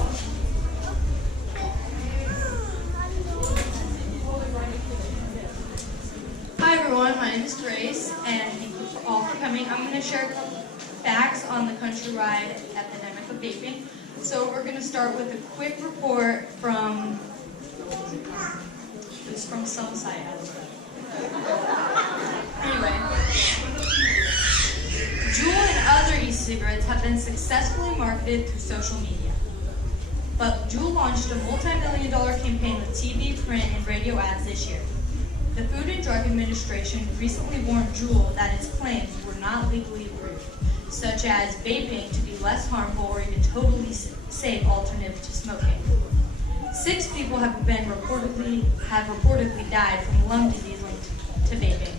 Hi everyone, my name is Grace, and thank you all for coming. I'm going to share a couple facts on the countrywide epidemic of vaping. So we're going to start with a quick report from some site. Anyway, Juul and other e-cigarettes have been successfully marketed through social media. But Juul launched a multi-million-dollar campaign with TV, print, and radio ads this year. The Food and Drug Administration recently warned Juul that its claims were not legally approved, such as vaping to be less harmful or even totally safe alternative to smoking. 6 people have reportedly died from lung disease linked to vaping,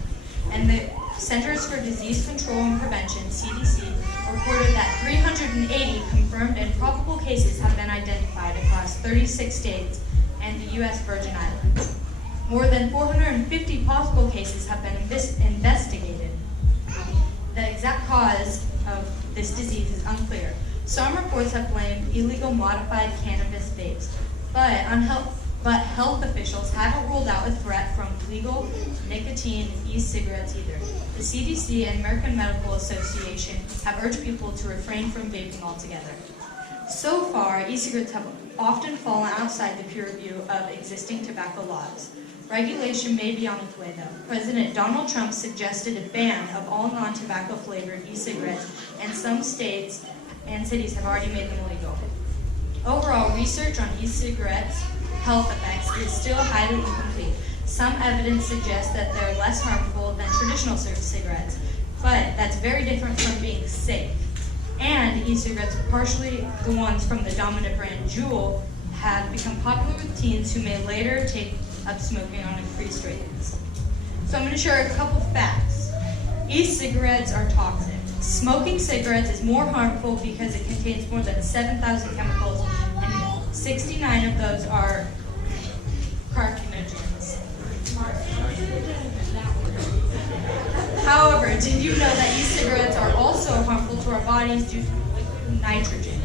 and the Centers for Disease Control and Prevention, CDC, reported that 380 confirmed and probable cases have been identified across 36 states and the U.S. Virgin Islands. More than 450 possible cases have been investigated. The exact cause of this disease is unclear. Some reports have blamed illegal modified cannabis vapes, but health officials haven't ruled out a threat from legal nicotine e-cigarettes either. The CDC and American Medical Association have urged people to refrain from vaping altogether. So far, e-cigarettes have often fallen outside the purview of existing tobacco laws. Regulation may be on its way, though. President Donald Trump suggested a ban of all non-tobacco flavored e-cigarettes, and some states and cities have already made them illegal. Overall, research on e-cigarettes' health effects is still highly incomplete. Some evidence suggests that they're less harmful than traditional cigarettes, but that's very different from being safe. And e-cigarettes, partially the ones from the dominant brand Juul, have become popular with teens who may later take up smoking on increased rates. So I'm going to share a couple facts. E-cigarettes are toxic. Smoking cigarettes is more harmful because it contains more than 7,000 chemicals, and 69 of those are carcinogens. However, did you know that e-cigarettes are also harmful to our bodies due to nitrogen?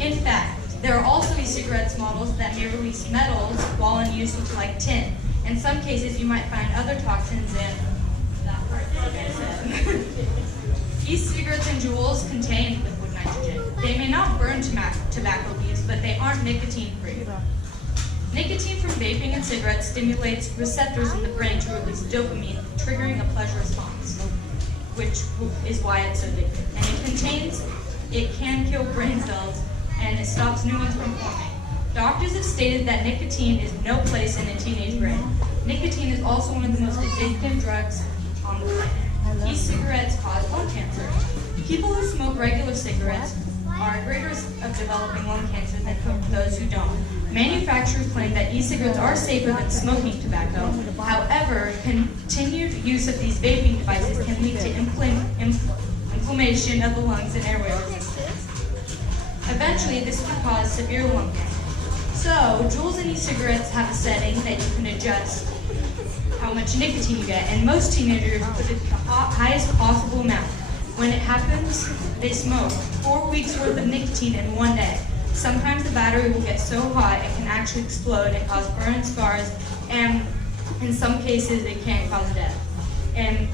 In fact, there are also e-cigarettes models that may release metals while in use, like tin. In some cases, you might find other toxins in that part, like I said. E-cigarettes and Juuls contain liquid nitrogen. They may not burn tobacco leaves, but they aren't nicotine-free. Nicotine from vaping and cigarettes stimulates receptors in the brain to release dopamine, triggering a pleasure response, which is why it's so addictive. And it can kill brain cells, and it stops new ones from forming. Doctors have stated that nicotine is no place in a teenage brain. Nicotine is also one of the most addictive drugs on the planet. E-cigarettes cause lung cancer. People who smoke regular cigarettes are at greater risk of developing lung cancer than those who don't. Manufacturers claim that e-cigarettes are safer than smoking tobacco. However, continued use of these vaping devices can lead to inflammation of the lungs and airway resistance. Eventually, this can cause severe lung cancer. So, Juuls and e-cigarettes have a setting that you can adjust how much nicotine you get, and most teenagers put it the highest possible amount. When it happens, they smoke 4 weeks worth of nicotine in one day. Sometimes the battery will get so hot it can actually explode and cause burn scars, and in some cases it can cause death. And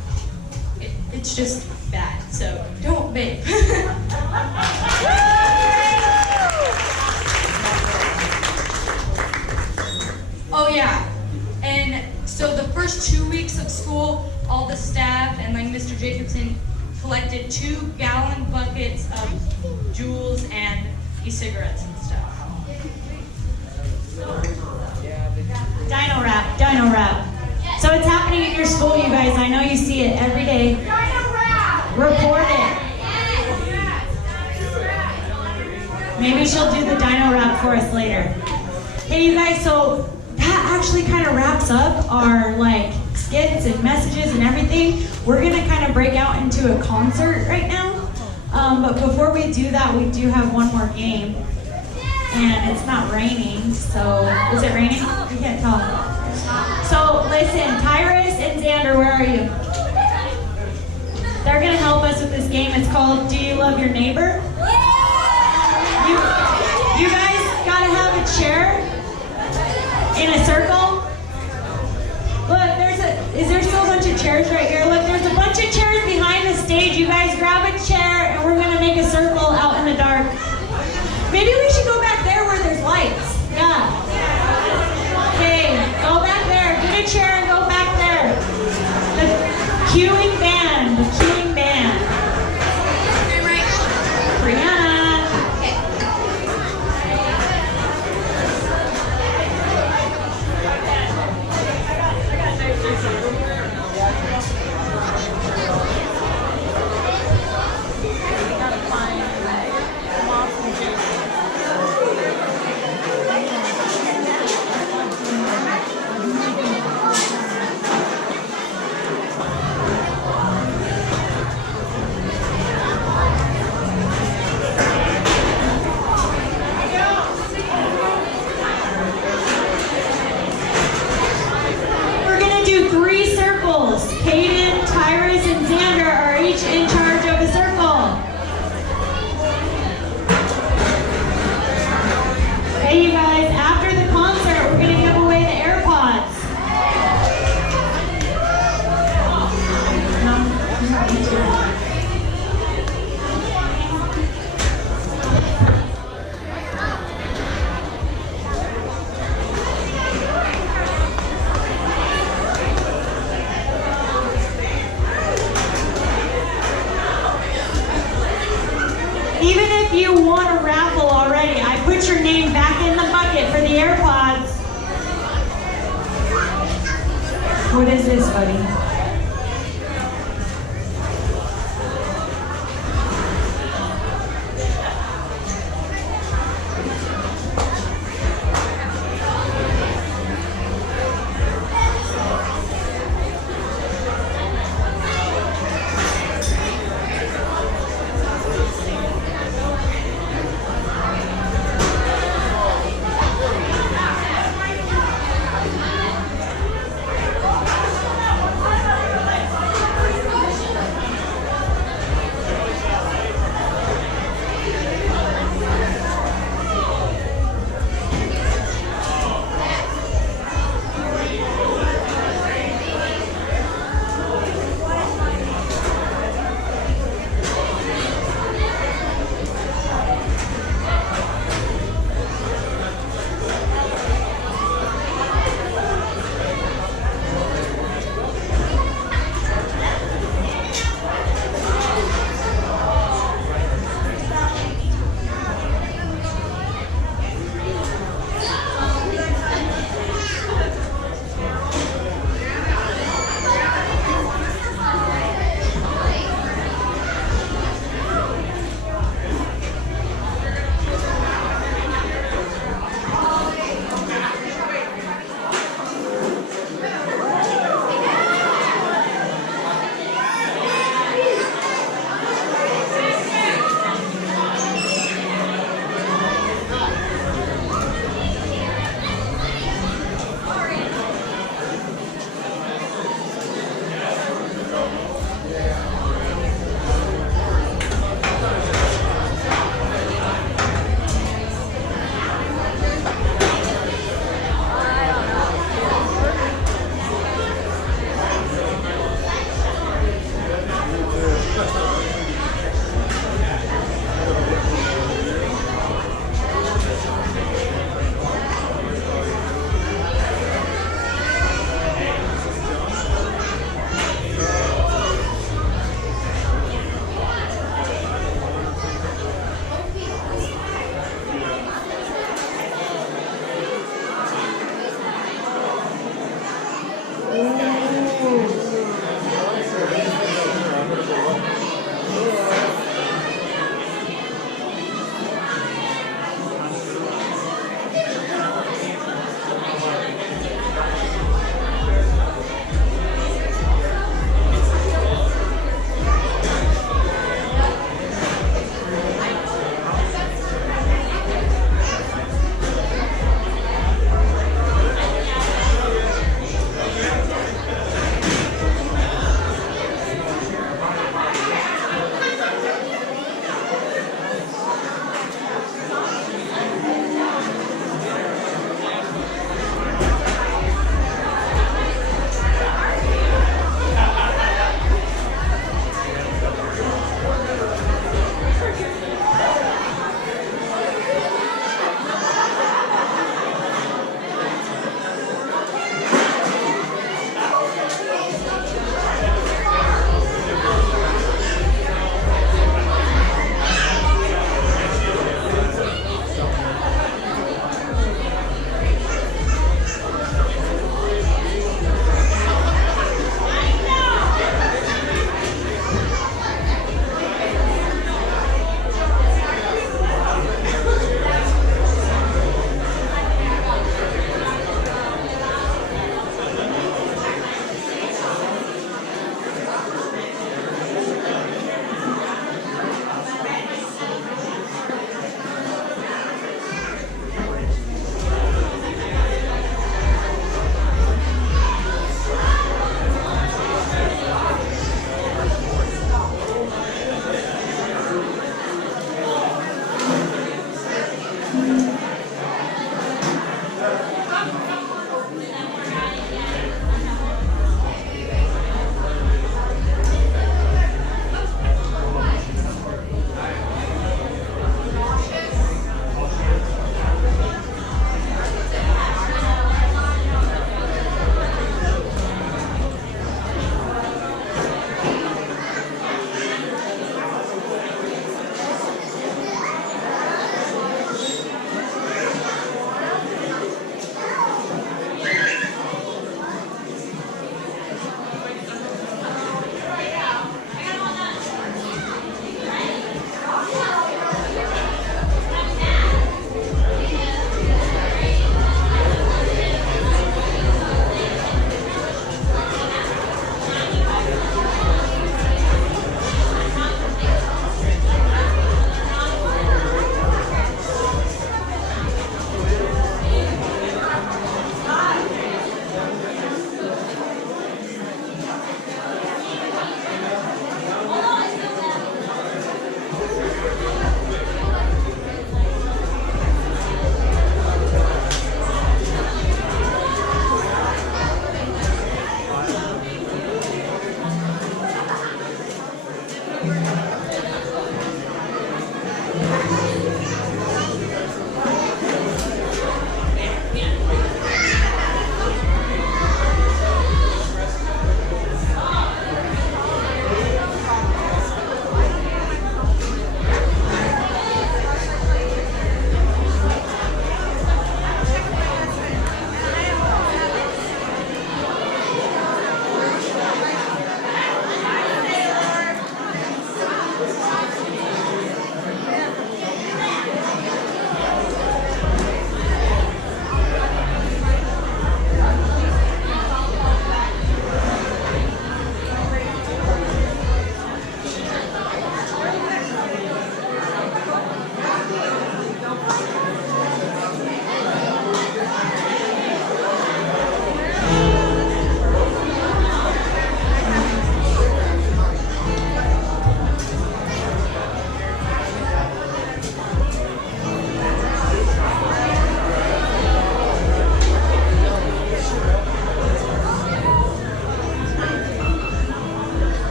it's just bad, so don't vape. Oh yeah, and so the first 2 weeks of school, all the staff and like Mr. Jacobson collected 2-gallon buckets of Juuls and e-cigarettes and stuff. Dino Rap. So it's happening at your school, you guys. I know you see it every day. Report it. Maybe she'll do the Dino Rap for us later. Hey, you guys, so that actually kind of wraps up our like skits and messages and everything. We're gonna kind of break out into a concert right now. But before we do that, we do have one more game. And it's not raining, so is it raining? We can't tell. So listen, Tyrus and Xander, where are you? They're gonna help us with this game. It's called Do You Love Your Neighbor? You guys gotta have a chair in a circle. Look, is there still a bunch of chairs right here? Look, there's a bunch of chairs behind the stage. You guys grab a chair and we're gonna make a circle out in the dark. Maybe we should go back there where there's lights. Yeah. Okay, go back there. Get a chair and go back there. The cueing band. Brianna.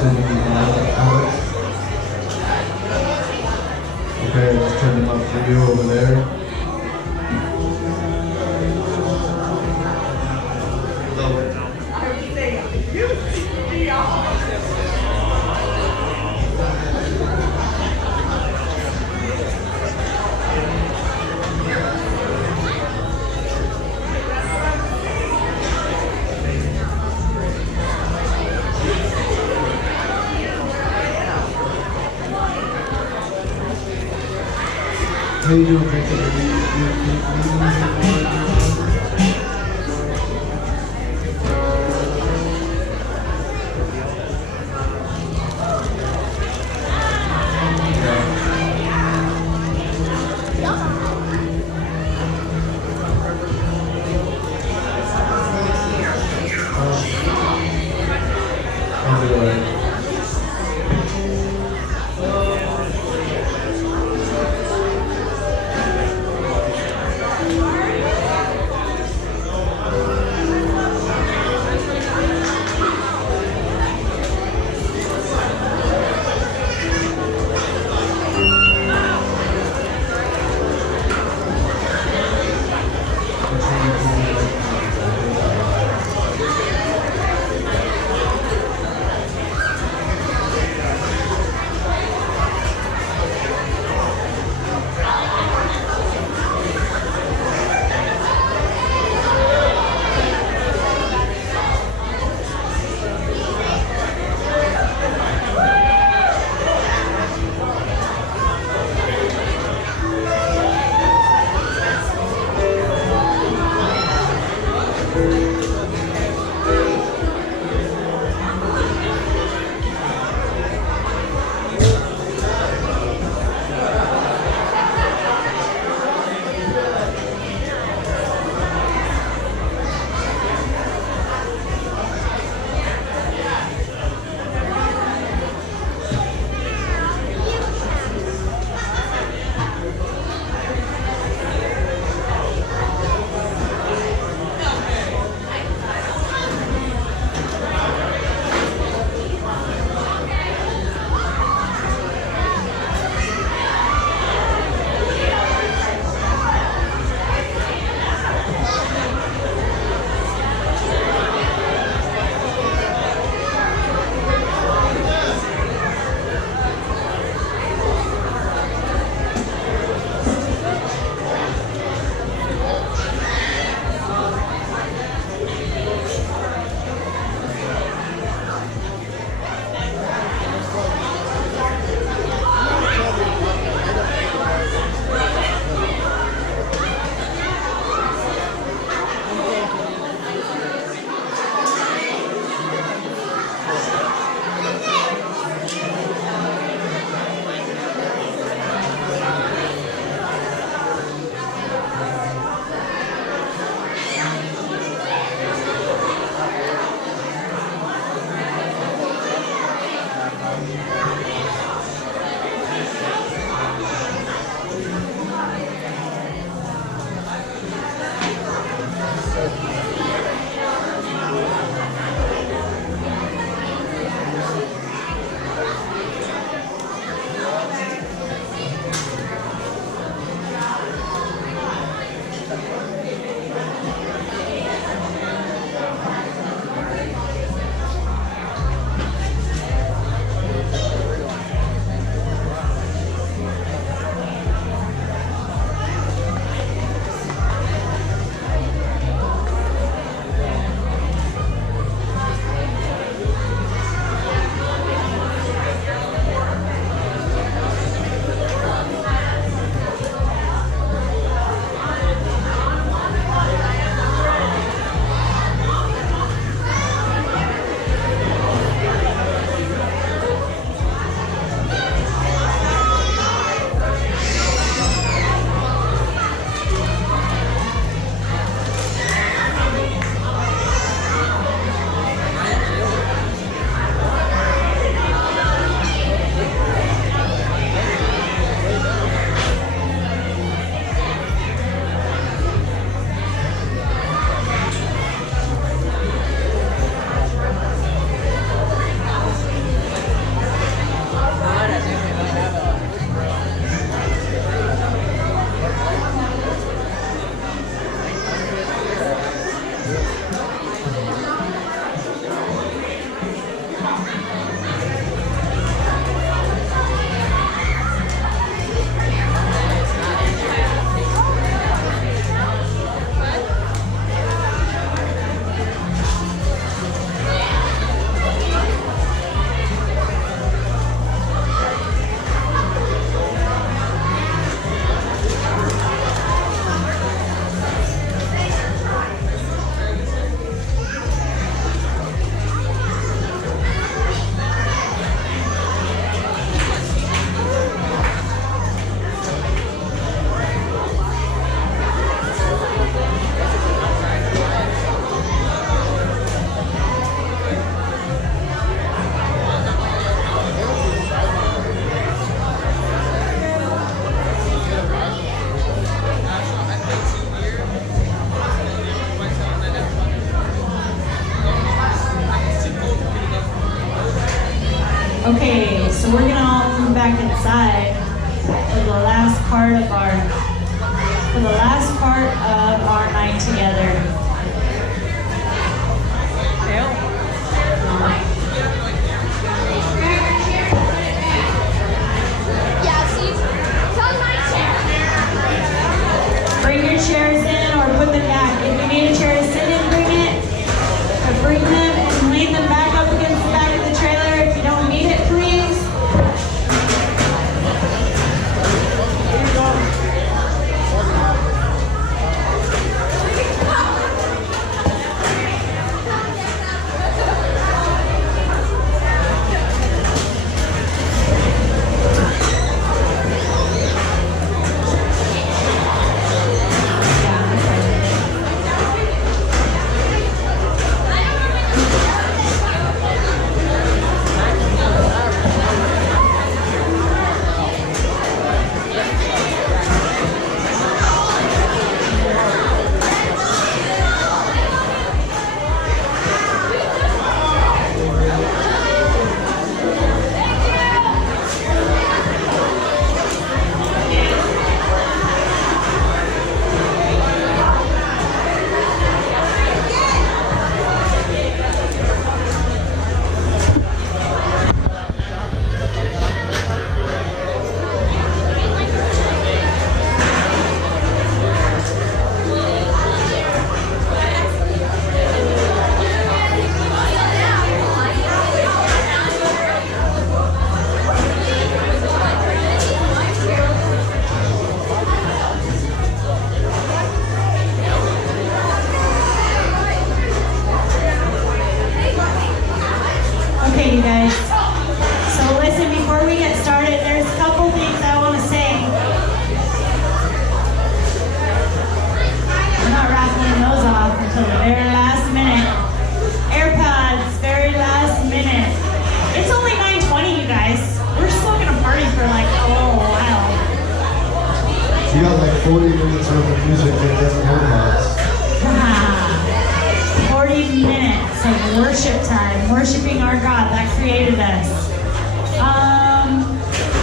said you need Alex? Okay, let's turn them up for you over there. How you doing, I'll be alright. Okay, so we're gonna all move back inside for the last part of our night together. Bring your chairs in or put them back. If you need a chair to sit in, bring it. Or bring them and lean them back up against the back of the trailer. If you don't need it, please. Here you go. Okay, you guys. So listen, before we get started, there's a couple things I want to say. We're not raffling those off until the very last minute. AirPods, very last minute. It's only 9:20, you guys. We're still gonna party for like a little while. You got like 40 minutes worth of music and then AirPods. 40 minutes of worship time, worshiping our God that created us.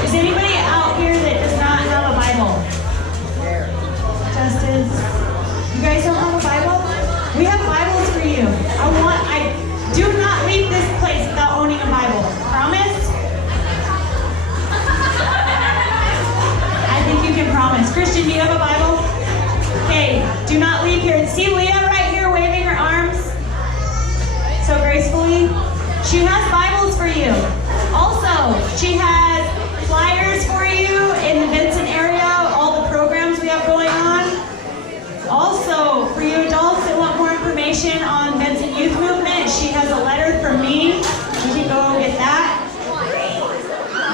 Is anybody out here that does not have a Bible? Justice, you guys don't have a Bible? We have Bibles for you. I do not leave this place without owning a Bible. Promise? I think you can promise. Christian, do you have a Bible? Okay, do not leave here. See Leah right here waving her arms so gracefully? She has Bibles for you. Also, she has flyers for you in the Vincent area, all the programs we have going on. Also, for you adults that want more information on Vincent Youth Movement, she has a letter from me. You can go get that.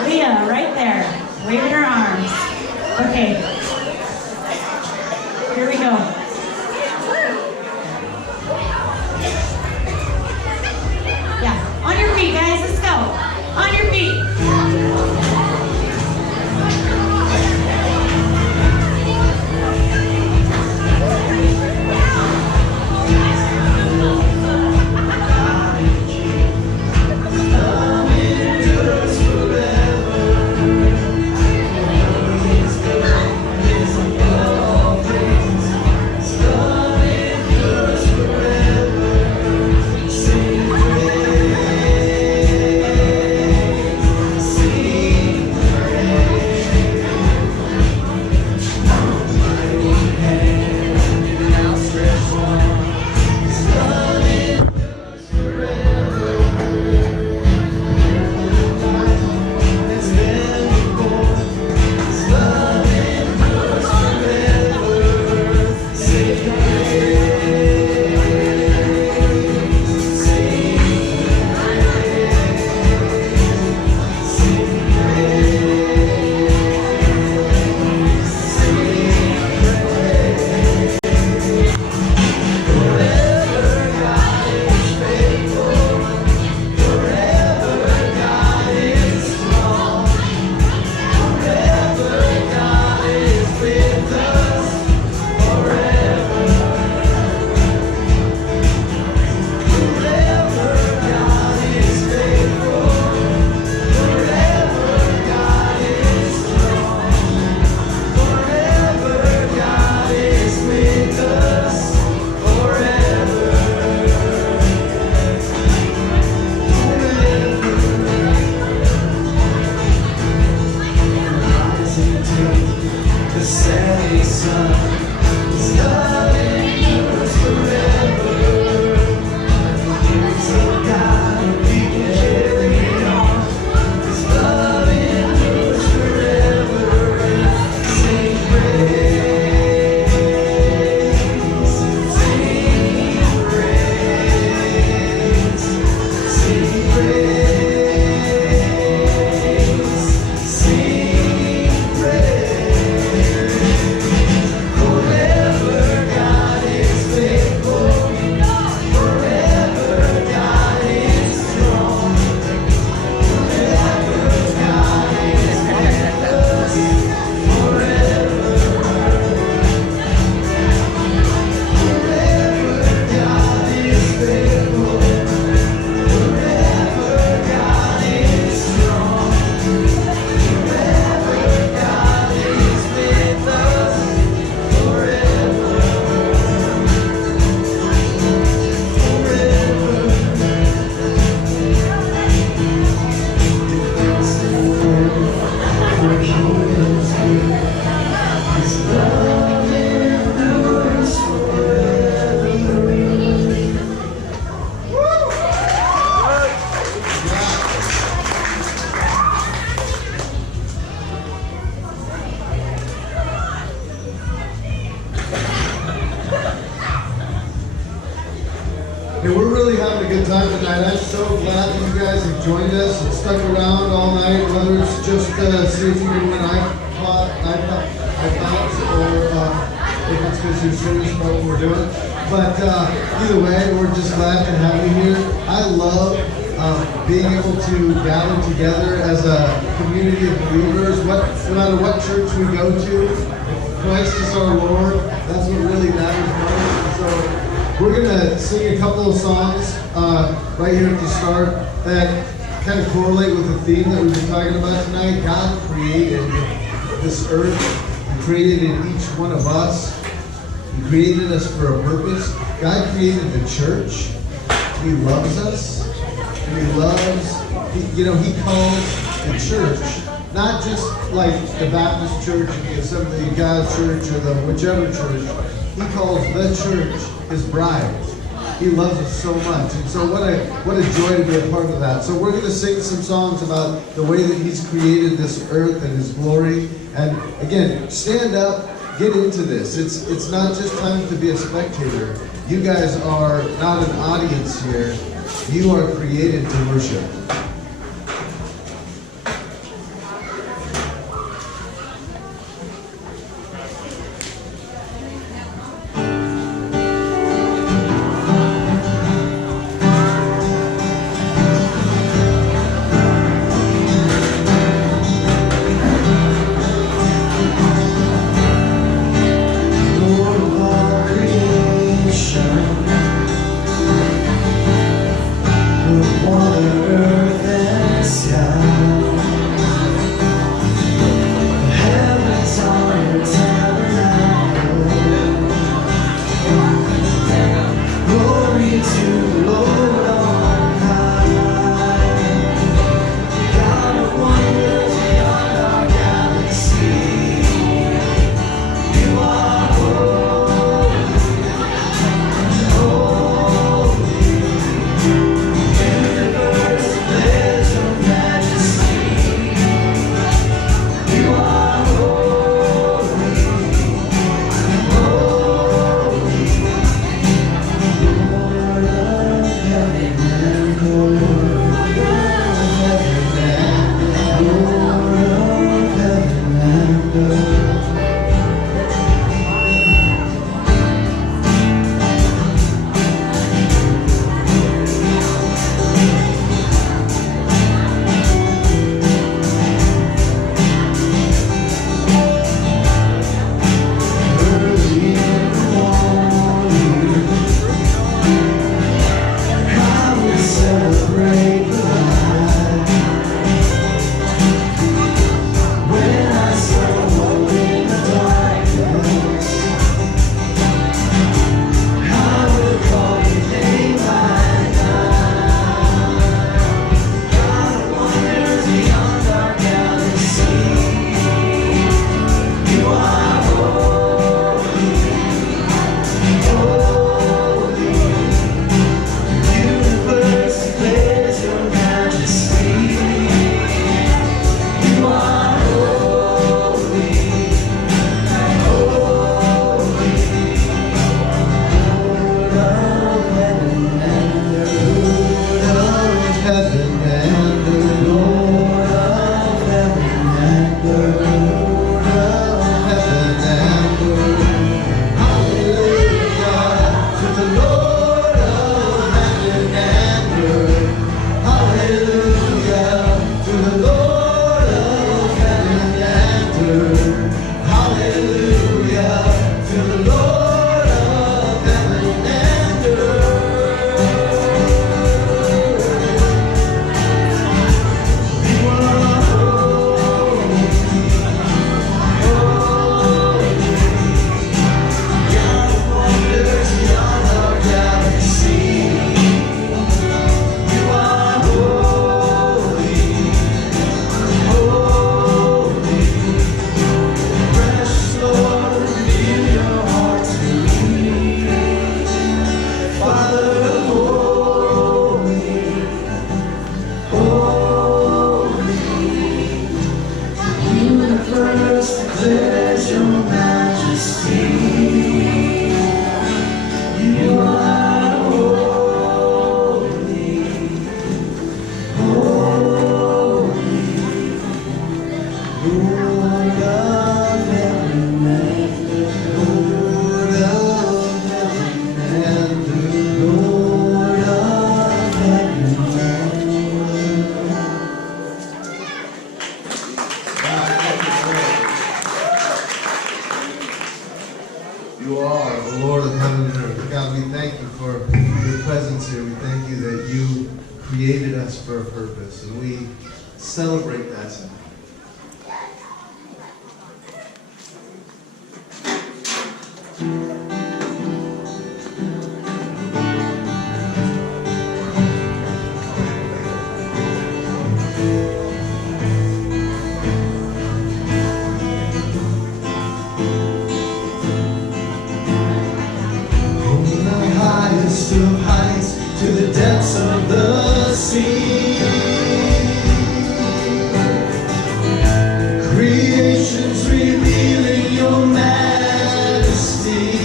Leah, right there, waving her arms. Okay. Here we go. Yeah, on your feet, guys. Let's go. On your feet. Hey, we're really having a good time tonight. I'm so glad that you guys have joined us and stuck around all night, whether it's just see if you can win iPods or if it's because you're serious about what we're doing. But either way, we're just glad to have you here. I love being able to gather together as a community of believers. No matter what church we go to, Christ is our Lord. That's what really matters most. So we're gonna sing a couple of songs right here at the start that kind of correlate with the theme that we've been talking about tonight. God created this earth. He created each one of us. He created us for a purpose. God created the church. He loves us. And He He calls the church, not just like the Baptist church, the Assembly of God church, or the whichever church. He calls the church His bride. He loves us so much. And so what a joy to be a part of that. So we're going to sing some songs about the way that He's created this earth and His glory. And again, stand up, get into this. It's not just time to be a spectator. You guys are not an audience here. You are created to worship. Water we thank you for your presence here. We thank you that you created us for a purpose, and we celebrate that tonight. Of heights to the depths of the sea. Creation's revealing your majesty.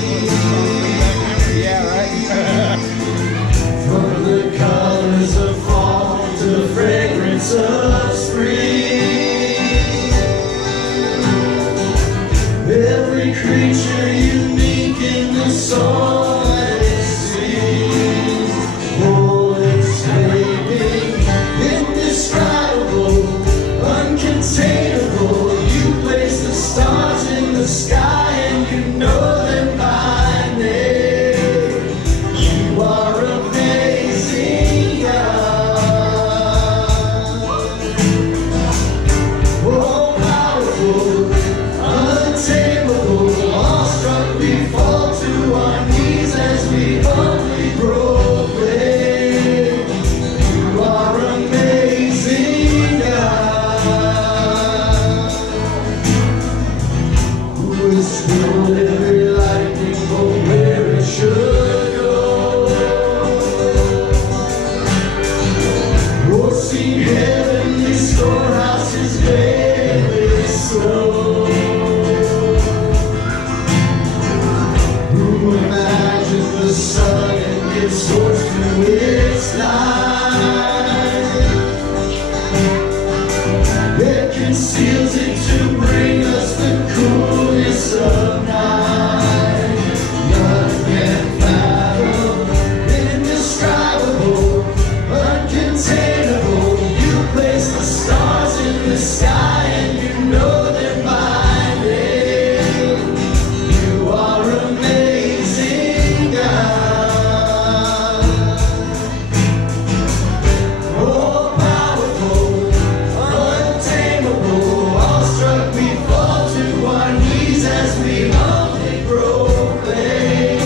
Yeah, right. From the colors of fall to the fragrance of spring. Every creature unique in the soul. Sky and you know them by name. You are amazing, God. Oh, powerful, untamable, awestruck we fall to our knees as we humbly proclaim. You are amazing, God. Still every lightning bolt where it should go. Oh, see heavenly storehouses made with snow. Who imagines the sun and gives source to its light? It conceals it to bring us the coolness of night. None can fathom, indescribable, uncontainable. You place the stars in the sky and you know them by name. You are amazing, God. Oh, powerful, untamable, awestruck we fall to our knees as we humbly proclaim.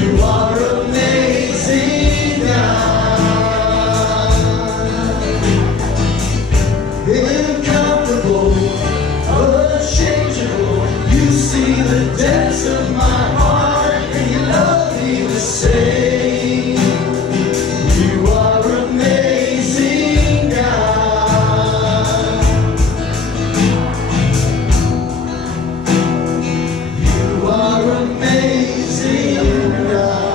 You are amazing, God. Incomparable, unchangeable, you see the depths of my heart and you love me the same. You are amazing, God. You are amazing, God.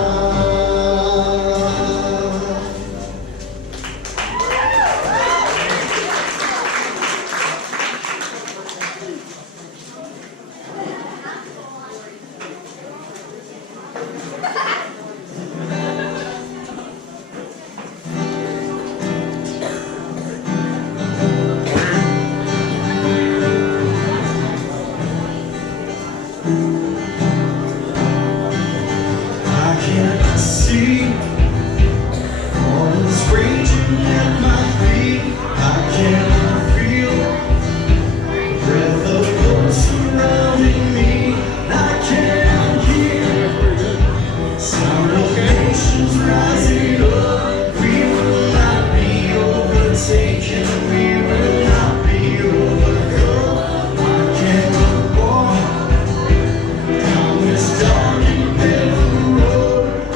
I can't see all this raging at my feet. I can feel the breath of God surrounding me. I can hear sound of nations rising up. We will not be overtaken. We will not be overcome. I can walk down this dark and painful road. I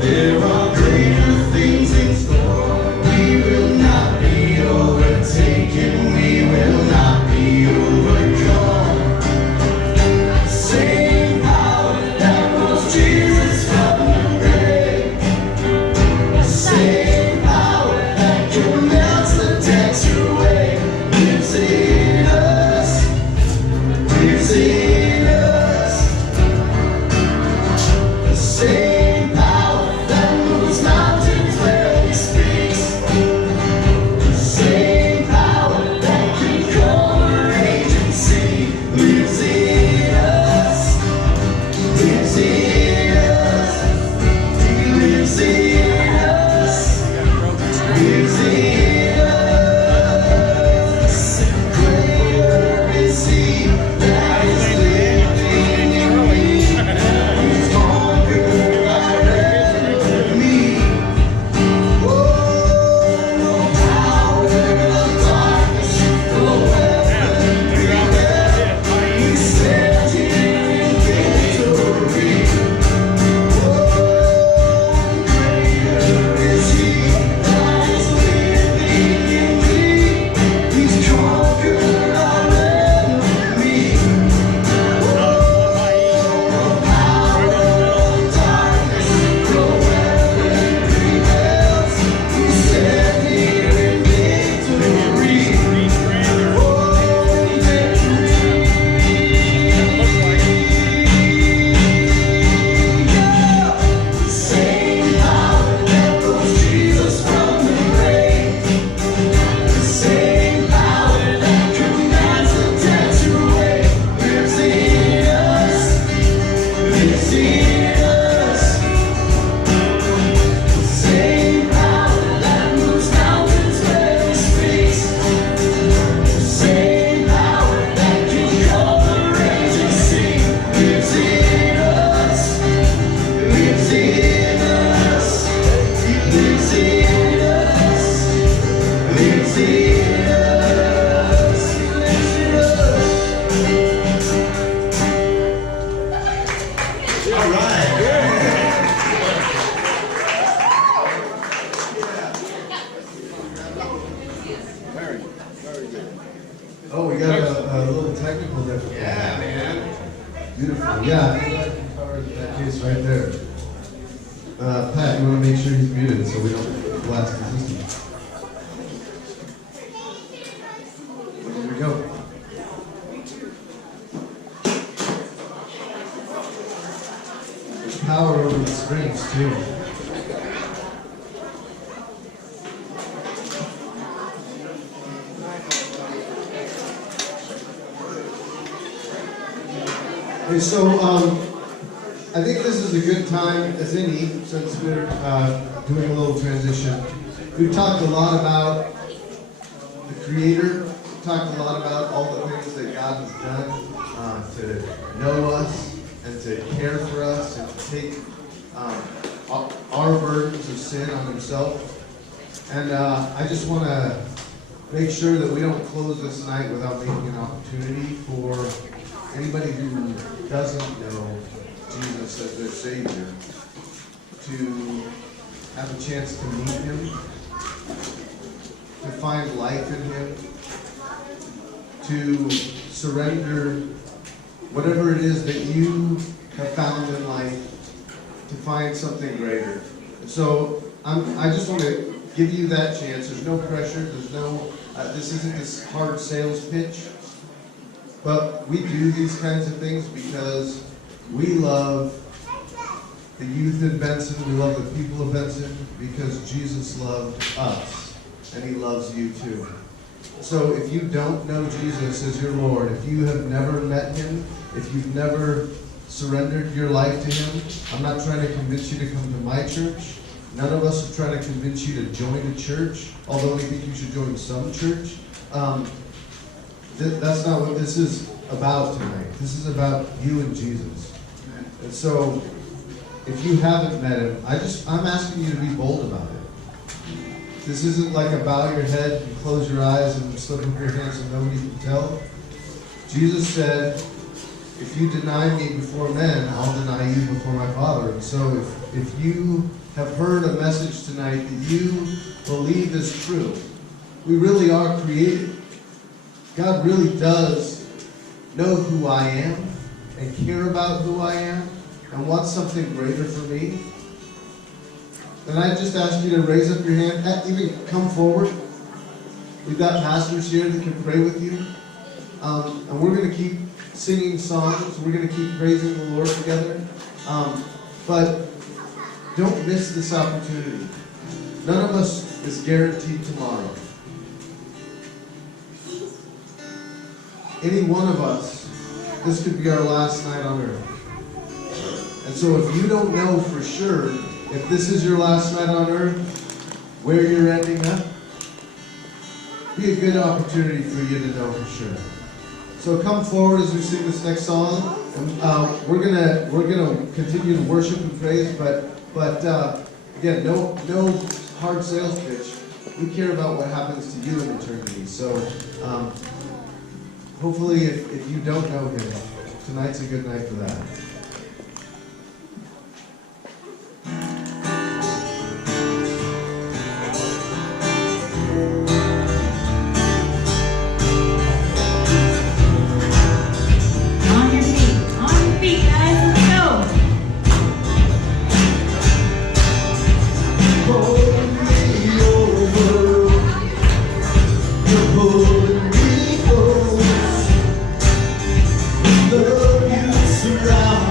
There are greater things in store. We will not be overtaken. We will not be overcome. Same power that rose Jesus from the grave. Same power that can melt the debts away. Lives in us. Lives in us. The same power that moves mountains where He speaks. The same power that can calm a raging sea lives in us. Lives in us. He lives in us. Lives in us. Greater is He that is living in me. He's conquered our enemy. Oh, no power of darkness, no weapon prevail. We stand here in victory. Oh, greater is He that is living in me. He's conquered our enemy. Oh, no power of darkness, no weapon prevails. We stand here in victory. Oh, victory. Same power that rose Jesus from the grave. The same power that commands the dead to wait lives in us. Lives in us. The same power that moves mountains where He speaks. The same power that can calm a raging sea lives in us. Lives in us. He lives in us. Lives in us. Lives in us. All right. Oh, we got a little technical difficulty. Yeah, man. Beautiful. Yeah, that case right there. Pat, you want to make sure he's muted so we don't blast the system. Here we go. There's power over the strings too. Okay, so I think this is a good time as any, since we're doing a little transition. We've talked a lot about the Creator, we've talked a lot about all the things that God has done to know us and to care for us and to take our burdens of sin on Himself. And I just want to make sure that we don't close this night without making an opportunity for anybody who doesn't know Jesus as their Savior to have a chance to meet Him, to find life in Him, to surrender whatever it is that you have found in life, to find something greater. And so I just want to give you that chance. There's no pressure. There's no. This isn't this hard sales pitch. But we do these kinds of things because we love the youth in Benson, we love the people of Benson, because Jesus loved us, and He loves you too. So if you don't know Jesus as your Lord, if you have never met Him, if you've never surrendered your life to Him, I'm not trying to convince you to come to my church. None of us are trying to convince you to join a church, although we think you should join some church. That's not what this is about tonight. This is about you and Jesus. And so, if you haven't met Him, I'm asking you to be bold about it. This isn't like a bow your head and close your eyes and slip up your hands and nobody can tell. Jesus said, if you deny me before men, I'll deny you before my Father. And so if you have heard a message tonight that you believe is true, we really are created. God really does know who I am and care about who I am and wants something greater for me. Then I just ask you to raise up your hand, even come forward. We've got pastors here that can pray with you. And we're going to keep singing songs. We're going to keep praising the Lord together. But don't miss this opportunity. None of us is guaranteed tomorrow. Any one of us, this could be our last night on earth. And so if you don't know for sure if this is your last night on earth, where you're ending up, be a good opportunity for you to know for sure. So come forward as we sing this next song. And, we're gonna continue to worship and praise, but again, no hard sales pitch. We care about what happens to you in eternity. So hopefully, if you don't know Him, tonight's a good night for that. Love you surround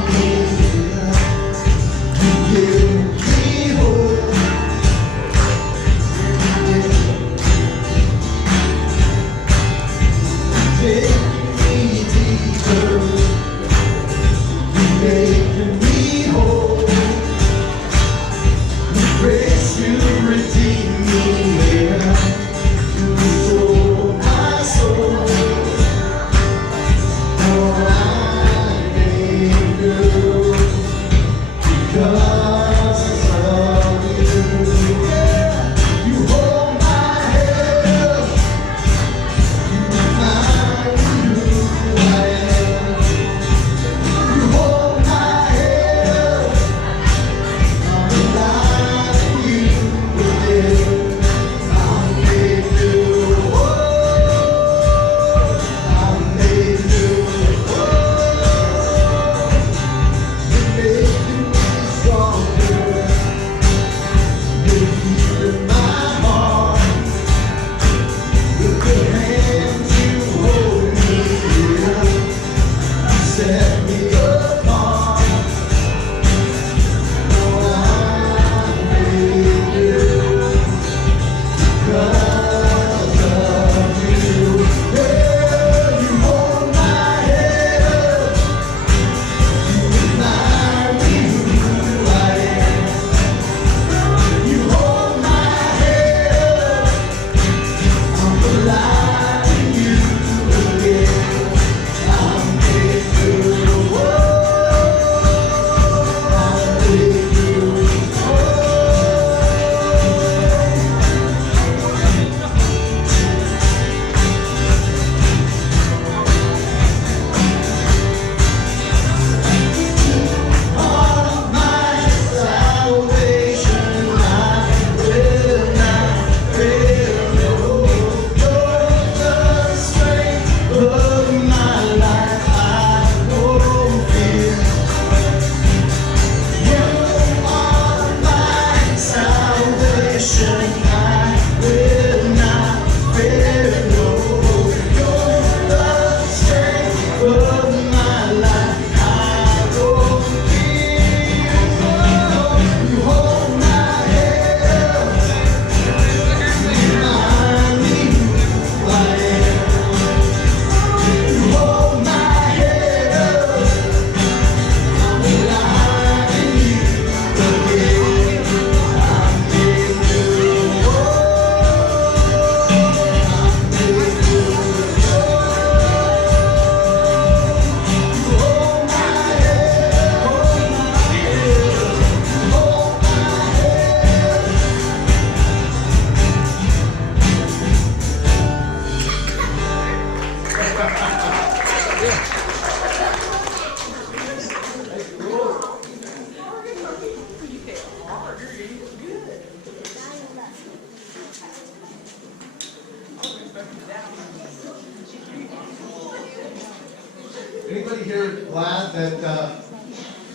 Anybody here glad that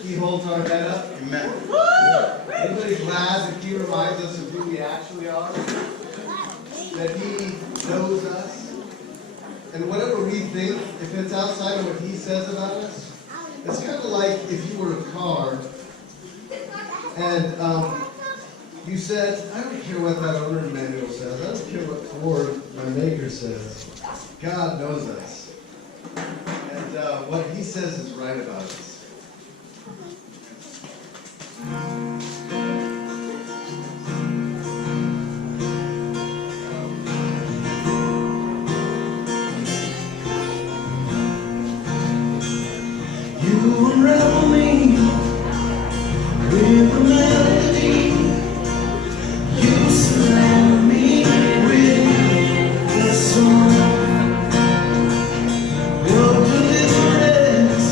he holds our head up? Amen. Anybody glad that he reminds us of who we actually are? That he knows us? And whatever we think, if it's outside of what he says about us, it's kind of like if you were a car and you said, I don't care what that owner manual says, I don't care what Ford, my maker, says. God knows us. And what he says is right about us. You unravel me with a melody. You surround me with a song of deliverance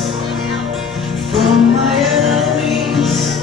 from my enemies.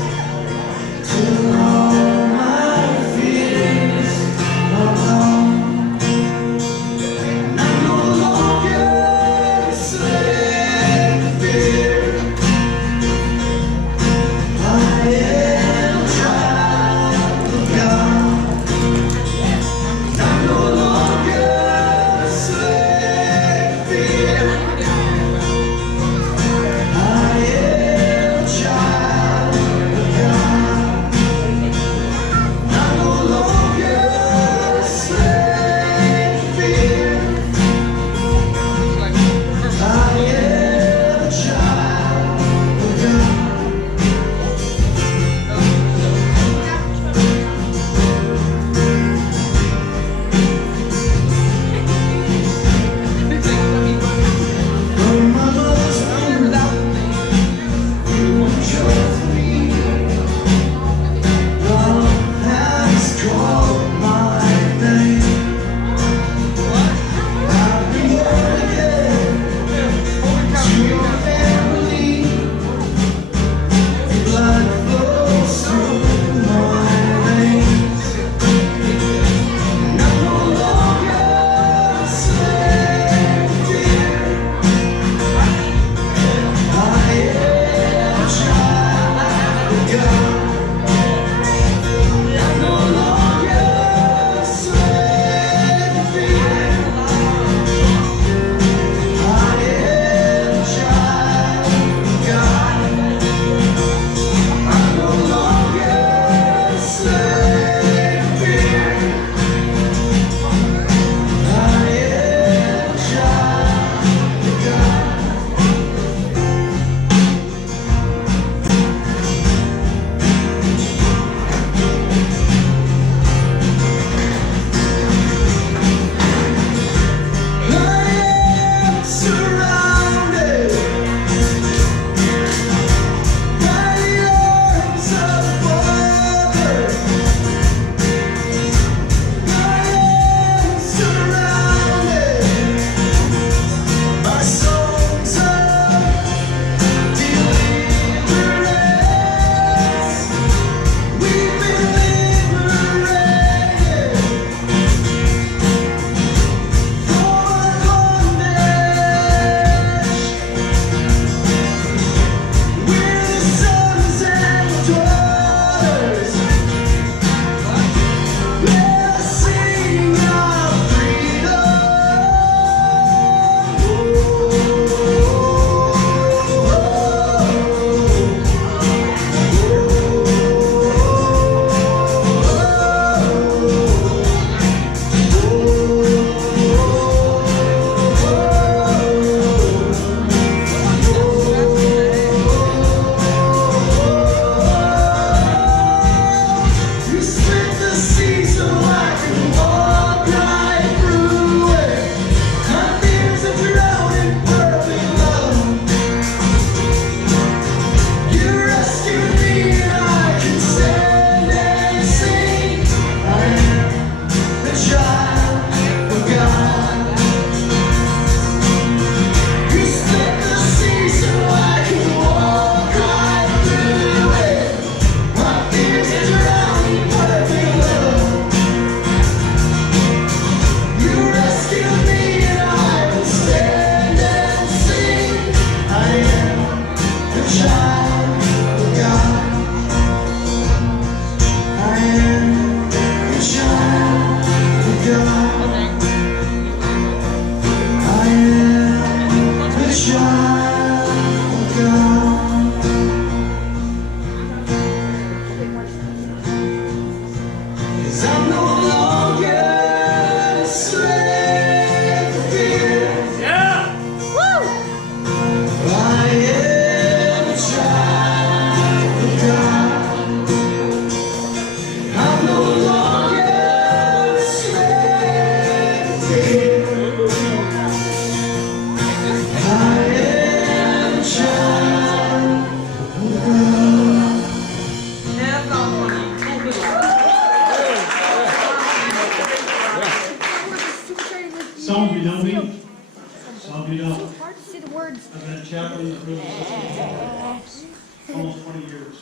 prison system for almost 20 years.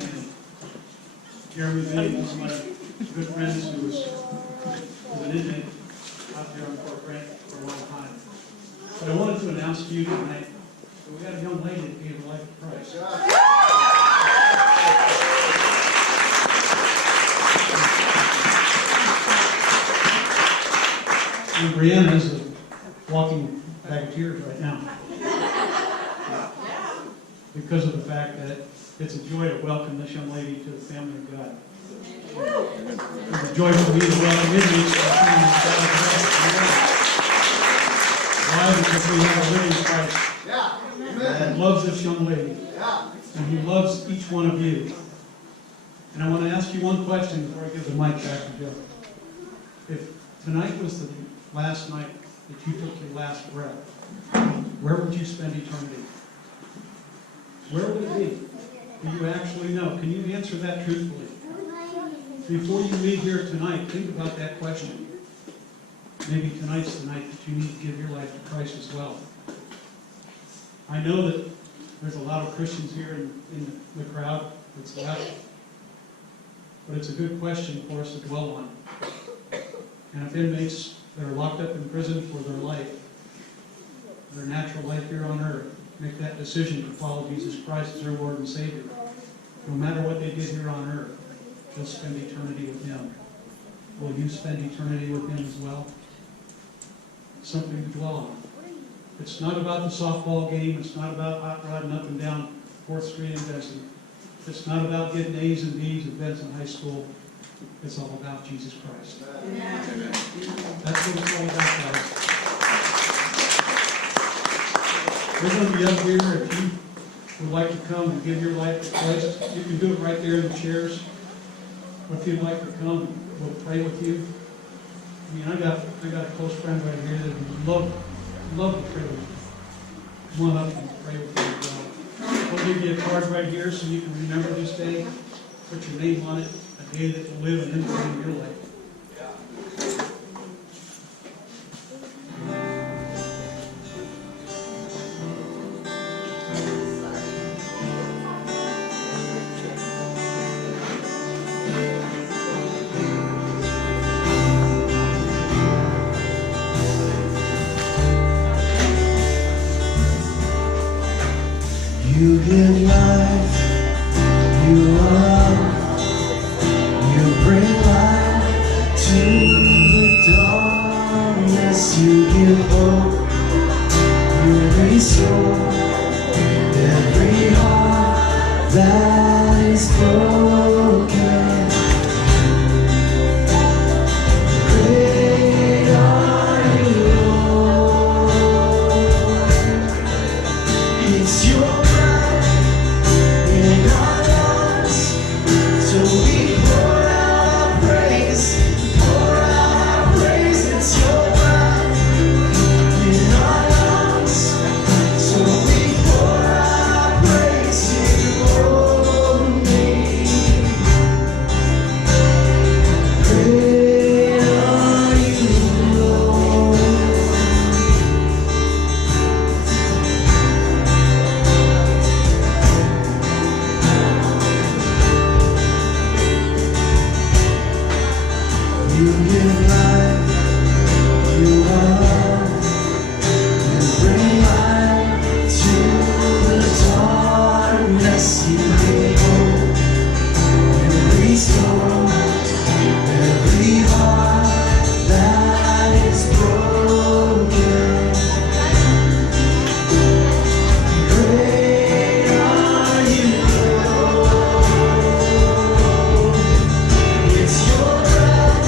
And Jeremy Benning, one of my good friends who was an inmate out there on Fort Brent for a long time. But I wanted to announce to you tonight that we got a young lady that gave her life to Christ. And Brianna is a walking bag of tears right now. Because of the fact that it's a joy to welcome this young lady to the family of God. It's a joy for me to welcome inmates to the family of God. Why? Because we have a living Christ that loves this young lady. And he loves each one of you. And I want to ask you one question before I give the mic back to Joe. If tonight was the last night that you took your last breath, where would you spend eternity? Where would it be? Do you actually know? Can you answer that truthfully? Before you leave here tonight, think about that question. Maybe tonight's the night that you need to give your life to Christ as well. I know that there's a lot of Christians here in the crowd that's left, but it's a good question for us to dwell on. And if inmates that are locked up in prison for their life, their natural life here on earth, make that decision to follow Jesus Christ as their Lord and Savior, no matter what they did here on earth, they'll spend eternity with Him. Will you spend eternity with Him as well? Something to dwell on. It's not about the softball game. It's not about hot rodding up and down 4th Street in Benson. It's not about getting A's and B's at Benson High School. It's all about Jesus Christ. That's what it's all about, guys. We're going to be up here. If you would like to come and give your life to Christ, you can do it right there in the chairs. Or if you'd like to come, we'll pray with you. I mean, I got a close friend right here that would love to pray with you. Come on up and pray with you as well. We'll give you a card right here so you can remember this day. Put your name on it, a day that will live and impact in your life. You give life, you love, you bring light to the darkness. You give hope, you restore every heart that is broken. Great are you, Lord. It's your in our lives, so we pour out our praise, it's your breath in our lungs, so we pour out our praise to you only. Great are you, Lord. You give life, you love, you bring light to the darkness. You give hope, you restore every heart that is broken. Great are you, Lord. It's your breath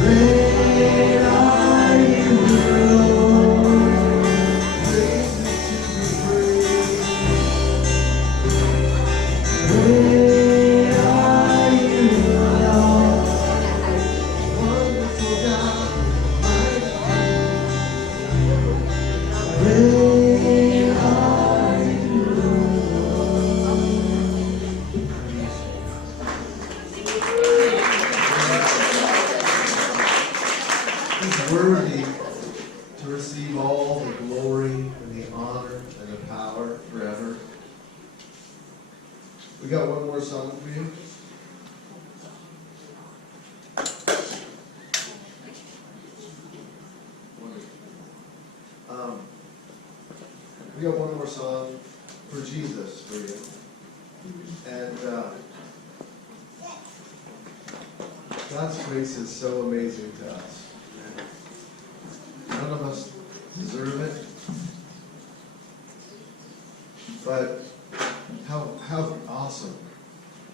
Great are you, Lord. Praises to be praised. Great are you, Lord. Wonderful God, mighty King. Great are you, He's worthy to receive all the glory and the honor and the power forever. We got one more song for you. We got one more song for Jesus for you. And God's grace is so amazing to us. None of us deserve it. But how awesome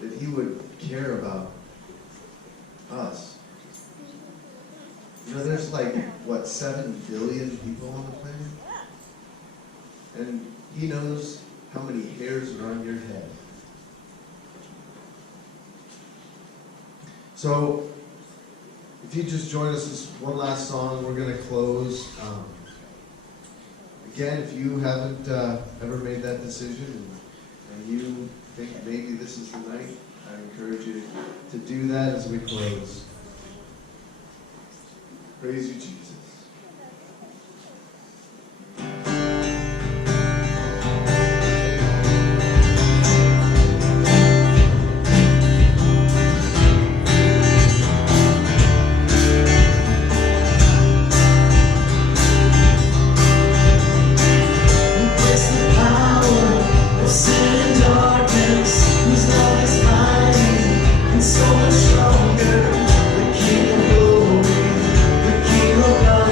that He would care about us. You know, there's like, what, 7 billion people on the planet? And He knows how many hairs are on your head. So, if you just join us this one last song, we're going to close. Again, if you haven't ever made that decision and you think maybe this is the night, I encourage you to do that as we close. Praise you, Jesus. So much stronger, the King of glory, the King of God.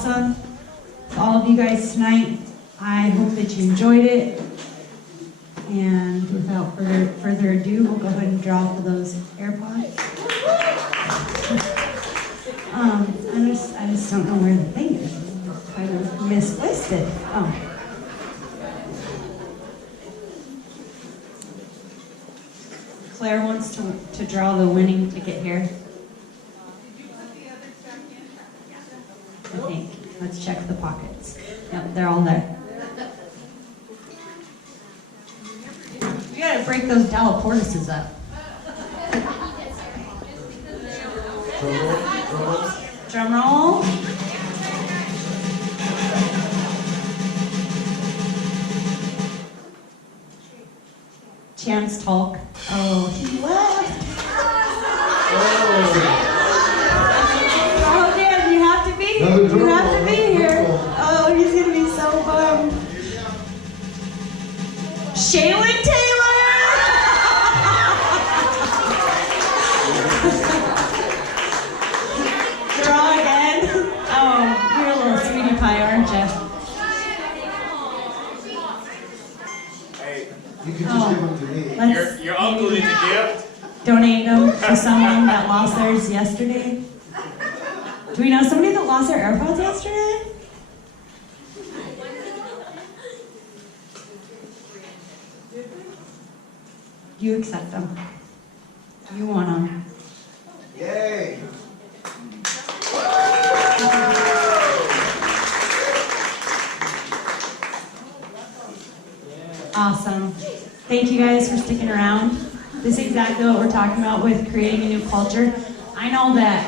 awesome. To all of you guys tonight, I hope that you enjoyed it. And without further ado, we'll go ahead and draw for those AirPods. I just don't know where the thing is. Kind of misplaced it. Oh. Claire wants to draw the winning ticket here. I think. Let's check the pockets. Yep, they're all there. We gotta break those Dallaportises up. Drum roll. Chance Talk. Oh, he left. Oh, Dan, you have to be here. You have to be here. Oh, he's gonna be so bummed. Shaylin Taylor. Draw again. Oh, you're a little sweetie pie, aren't you? You can just give them to me. Your uncle needs a gift. Donate them to someone that lost theirs yesterday. Do we know somebody that lost their AirPods yesterday? You accept them. You want them. Yay! Awesome. Thank you guys for sticking around. This is exactly what we're talking about with creating a new culture. I know that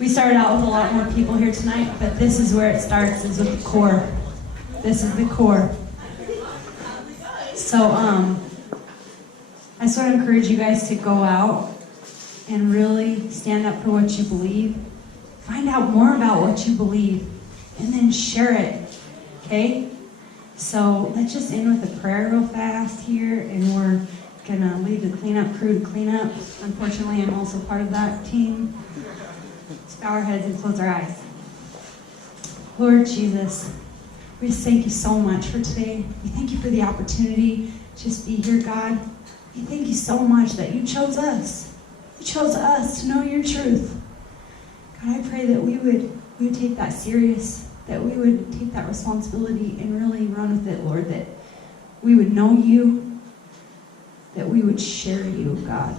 we started out with a lot more people here tonight, but this is where it starts, is with the core. This is the core. So, I just want to encourage you guys to go out and really stand up for what you believe. Find out more about what you believe, and then share it, okay? So let's just end with a prayer real fast here, and we're gonna leave the cleanup crew to clean up. Unfortunately, I'm also part of that team. Let's bow our heads and close our eyes. Lord Jesus, we just thank you so much for today. We thank you for the opportunity to just be here, God. We thank you so much that you chose us. You chose us to know your truth. God, I pray that we would take that serious, that we would take that responsibility and really run with it, Lord, that we would know you, that we would share you, God.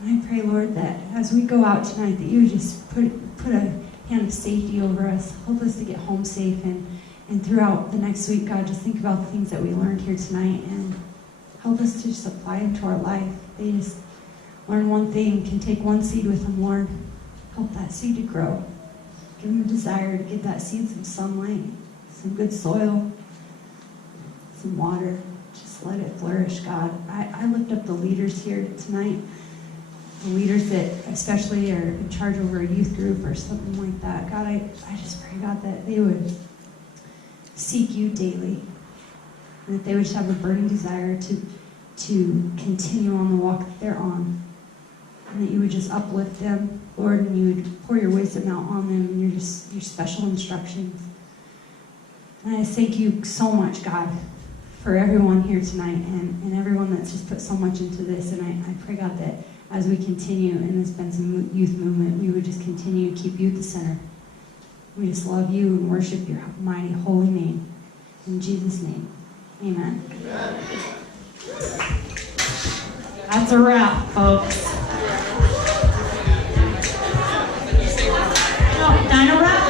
And I pray, Lord, that as we go out tonight, that you would just put a hand of safety over us, help us to get home safe, and throughout the next week, God, just think about the things that we learned here tonight and help us to just apply them to our life. They just learn one thing, can take one seed with them, Lord. Help that seed to grow. Give them a desire to give that seed some sunlight, some good soil, some water. Just let it flourish, God. I lift up the leaders here tonight, the leaders that especially are in charge over a youth group or something like that. God, I just pray, God, that they would seek you daily, and that they would just have a burning desire to continue on the walk that they're on, and that you would just uplift them, Lord, and you would pour your wisdom out on them and your special instructions. And I thank you so much, God, for everyone here tonight and everyone that's just put so much into this. And I pray, God, that as we continue in this Benson Youth Movement, we would just continue to keep you at the center. We just love you and worship your mighty holy name. In Jesus' name, amen. That's a wrap, folks. No, Dino wrap.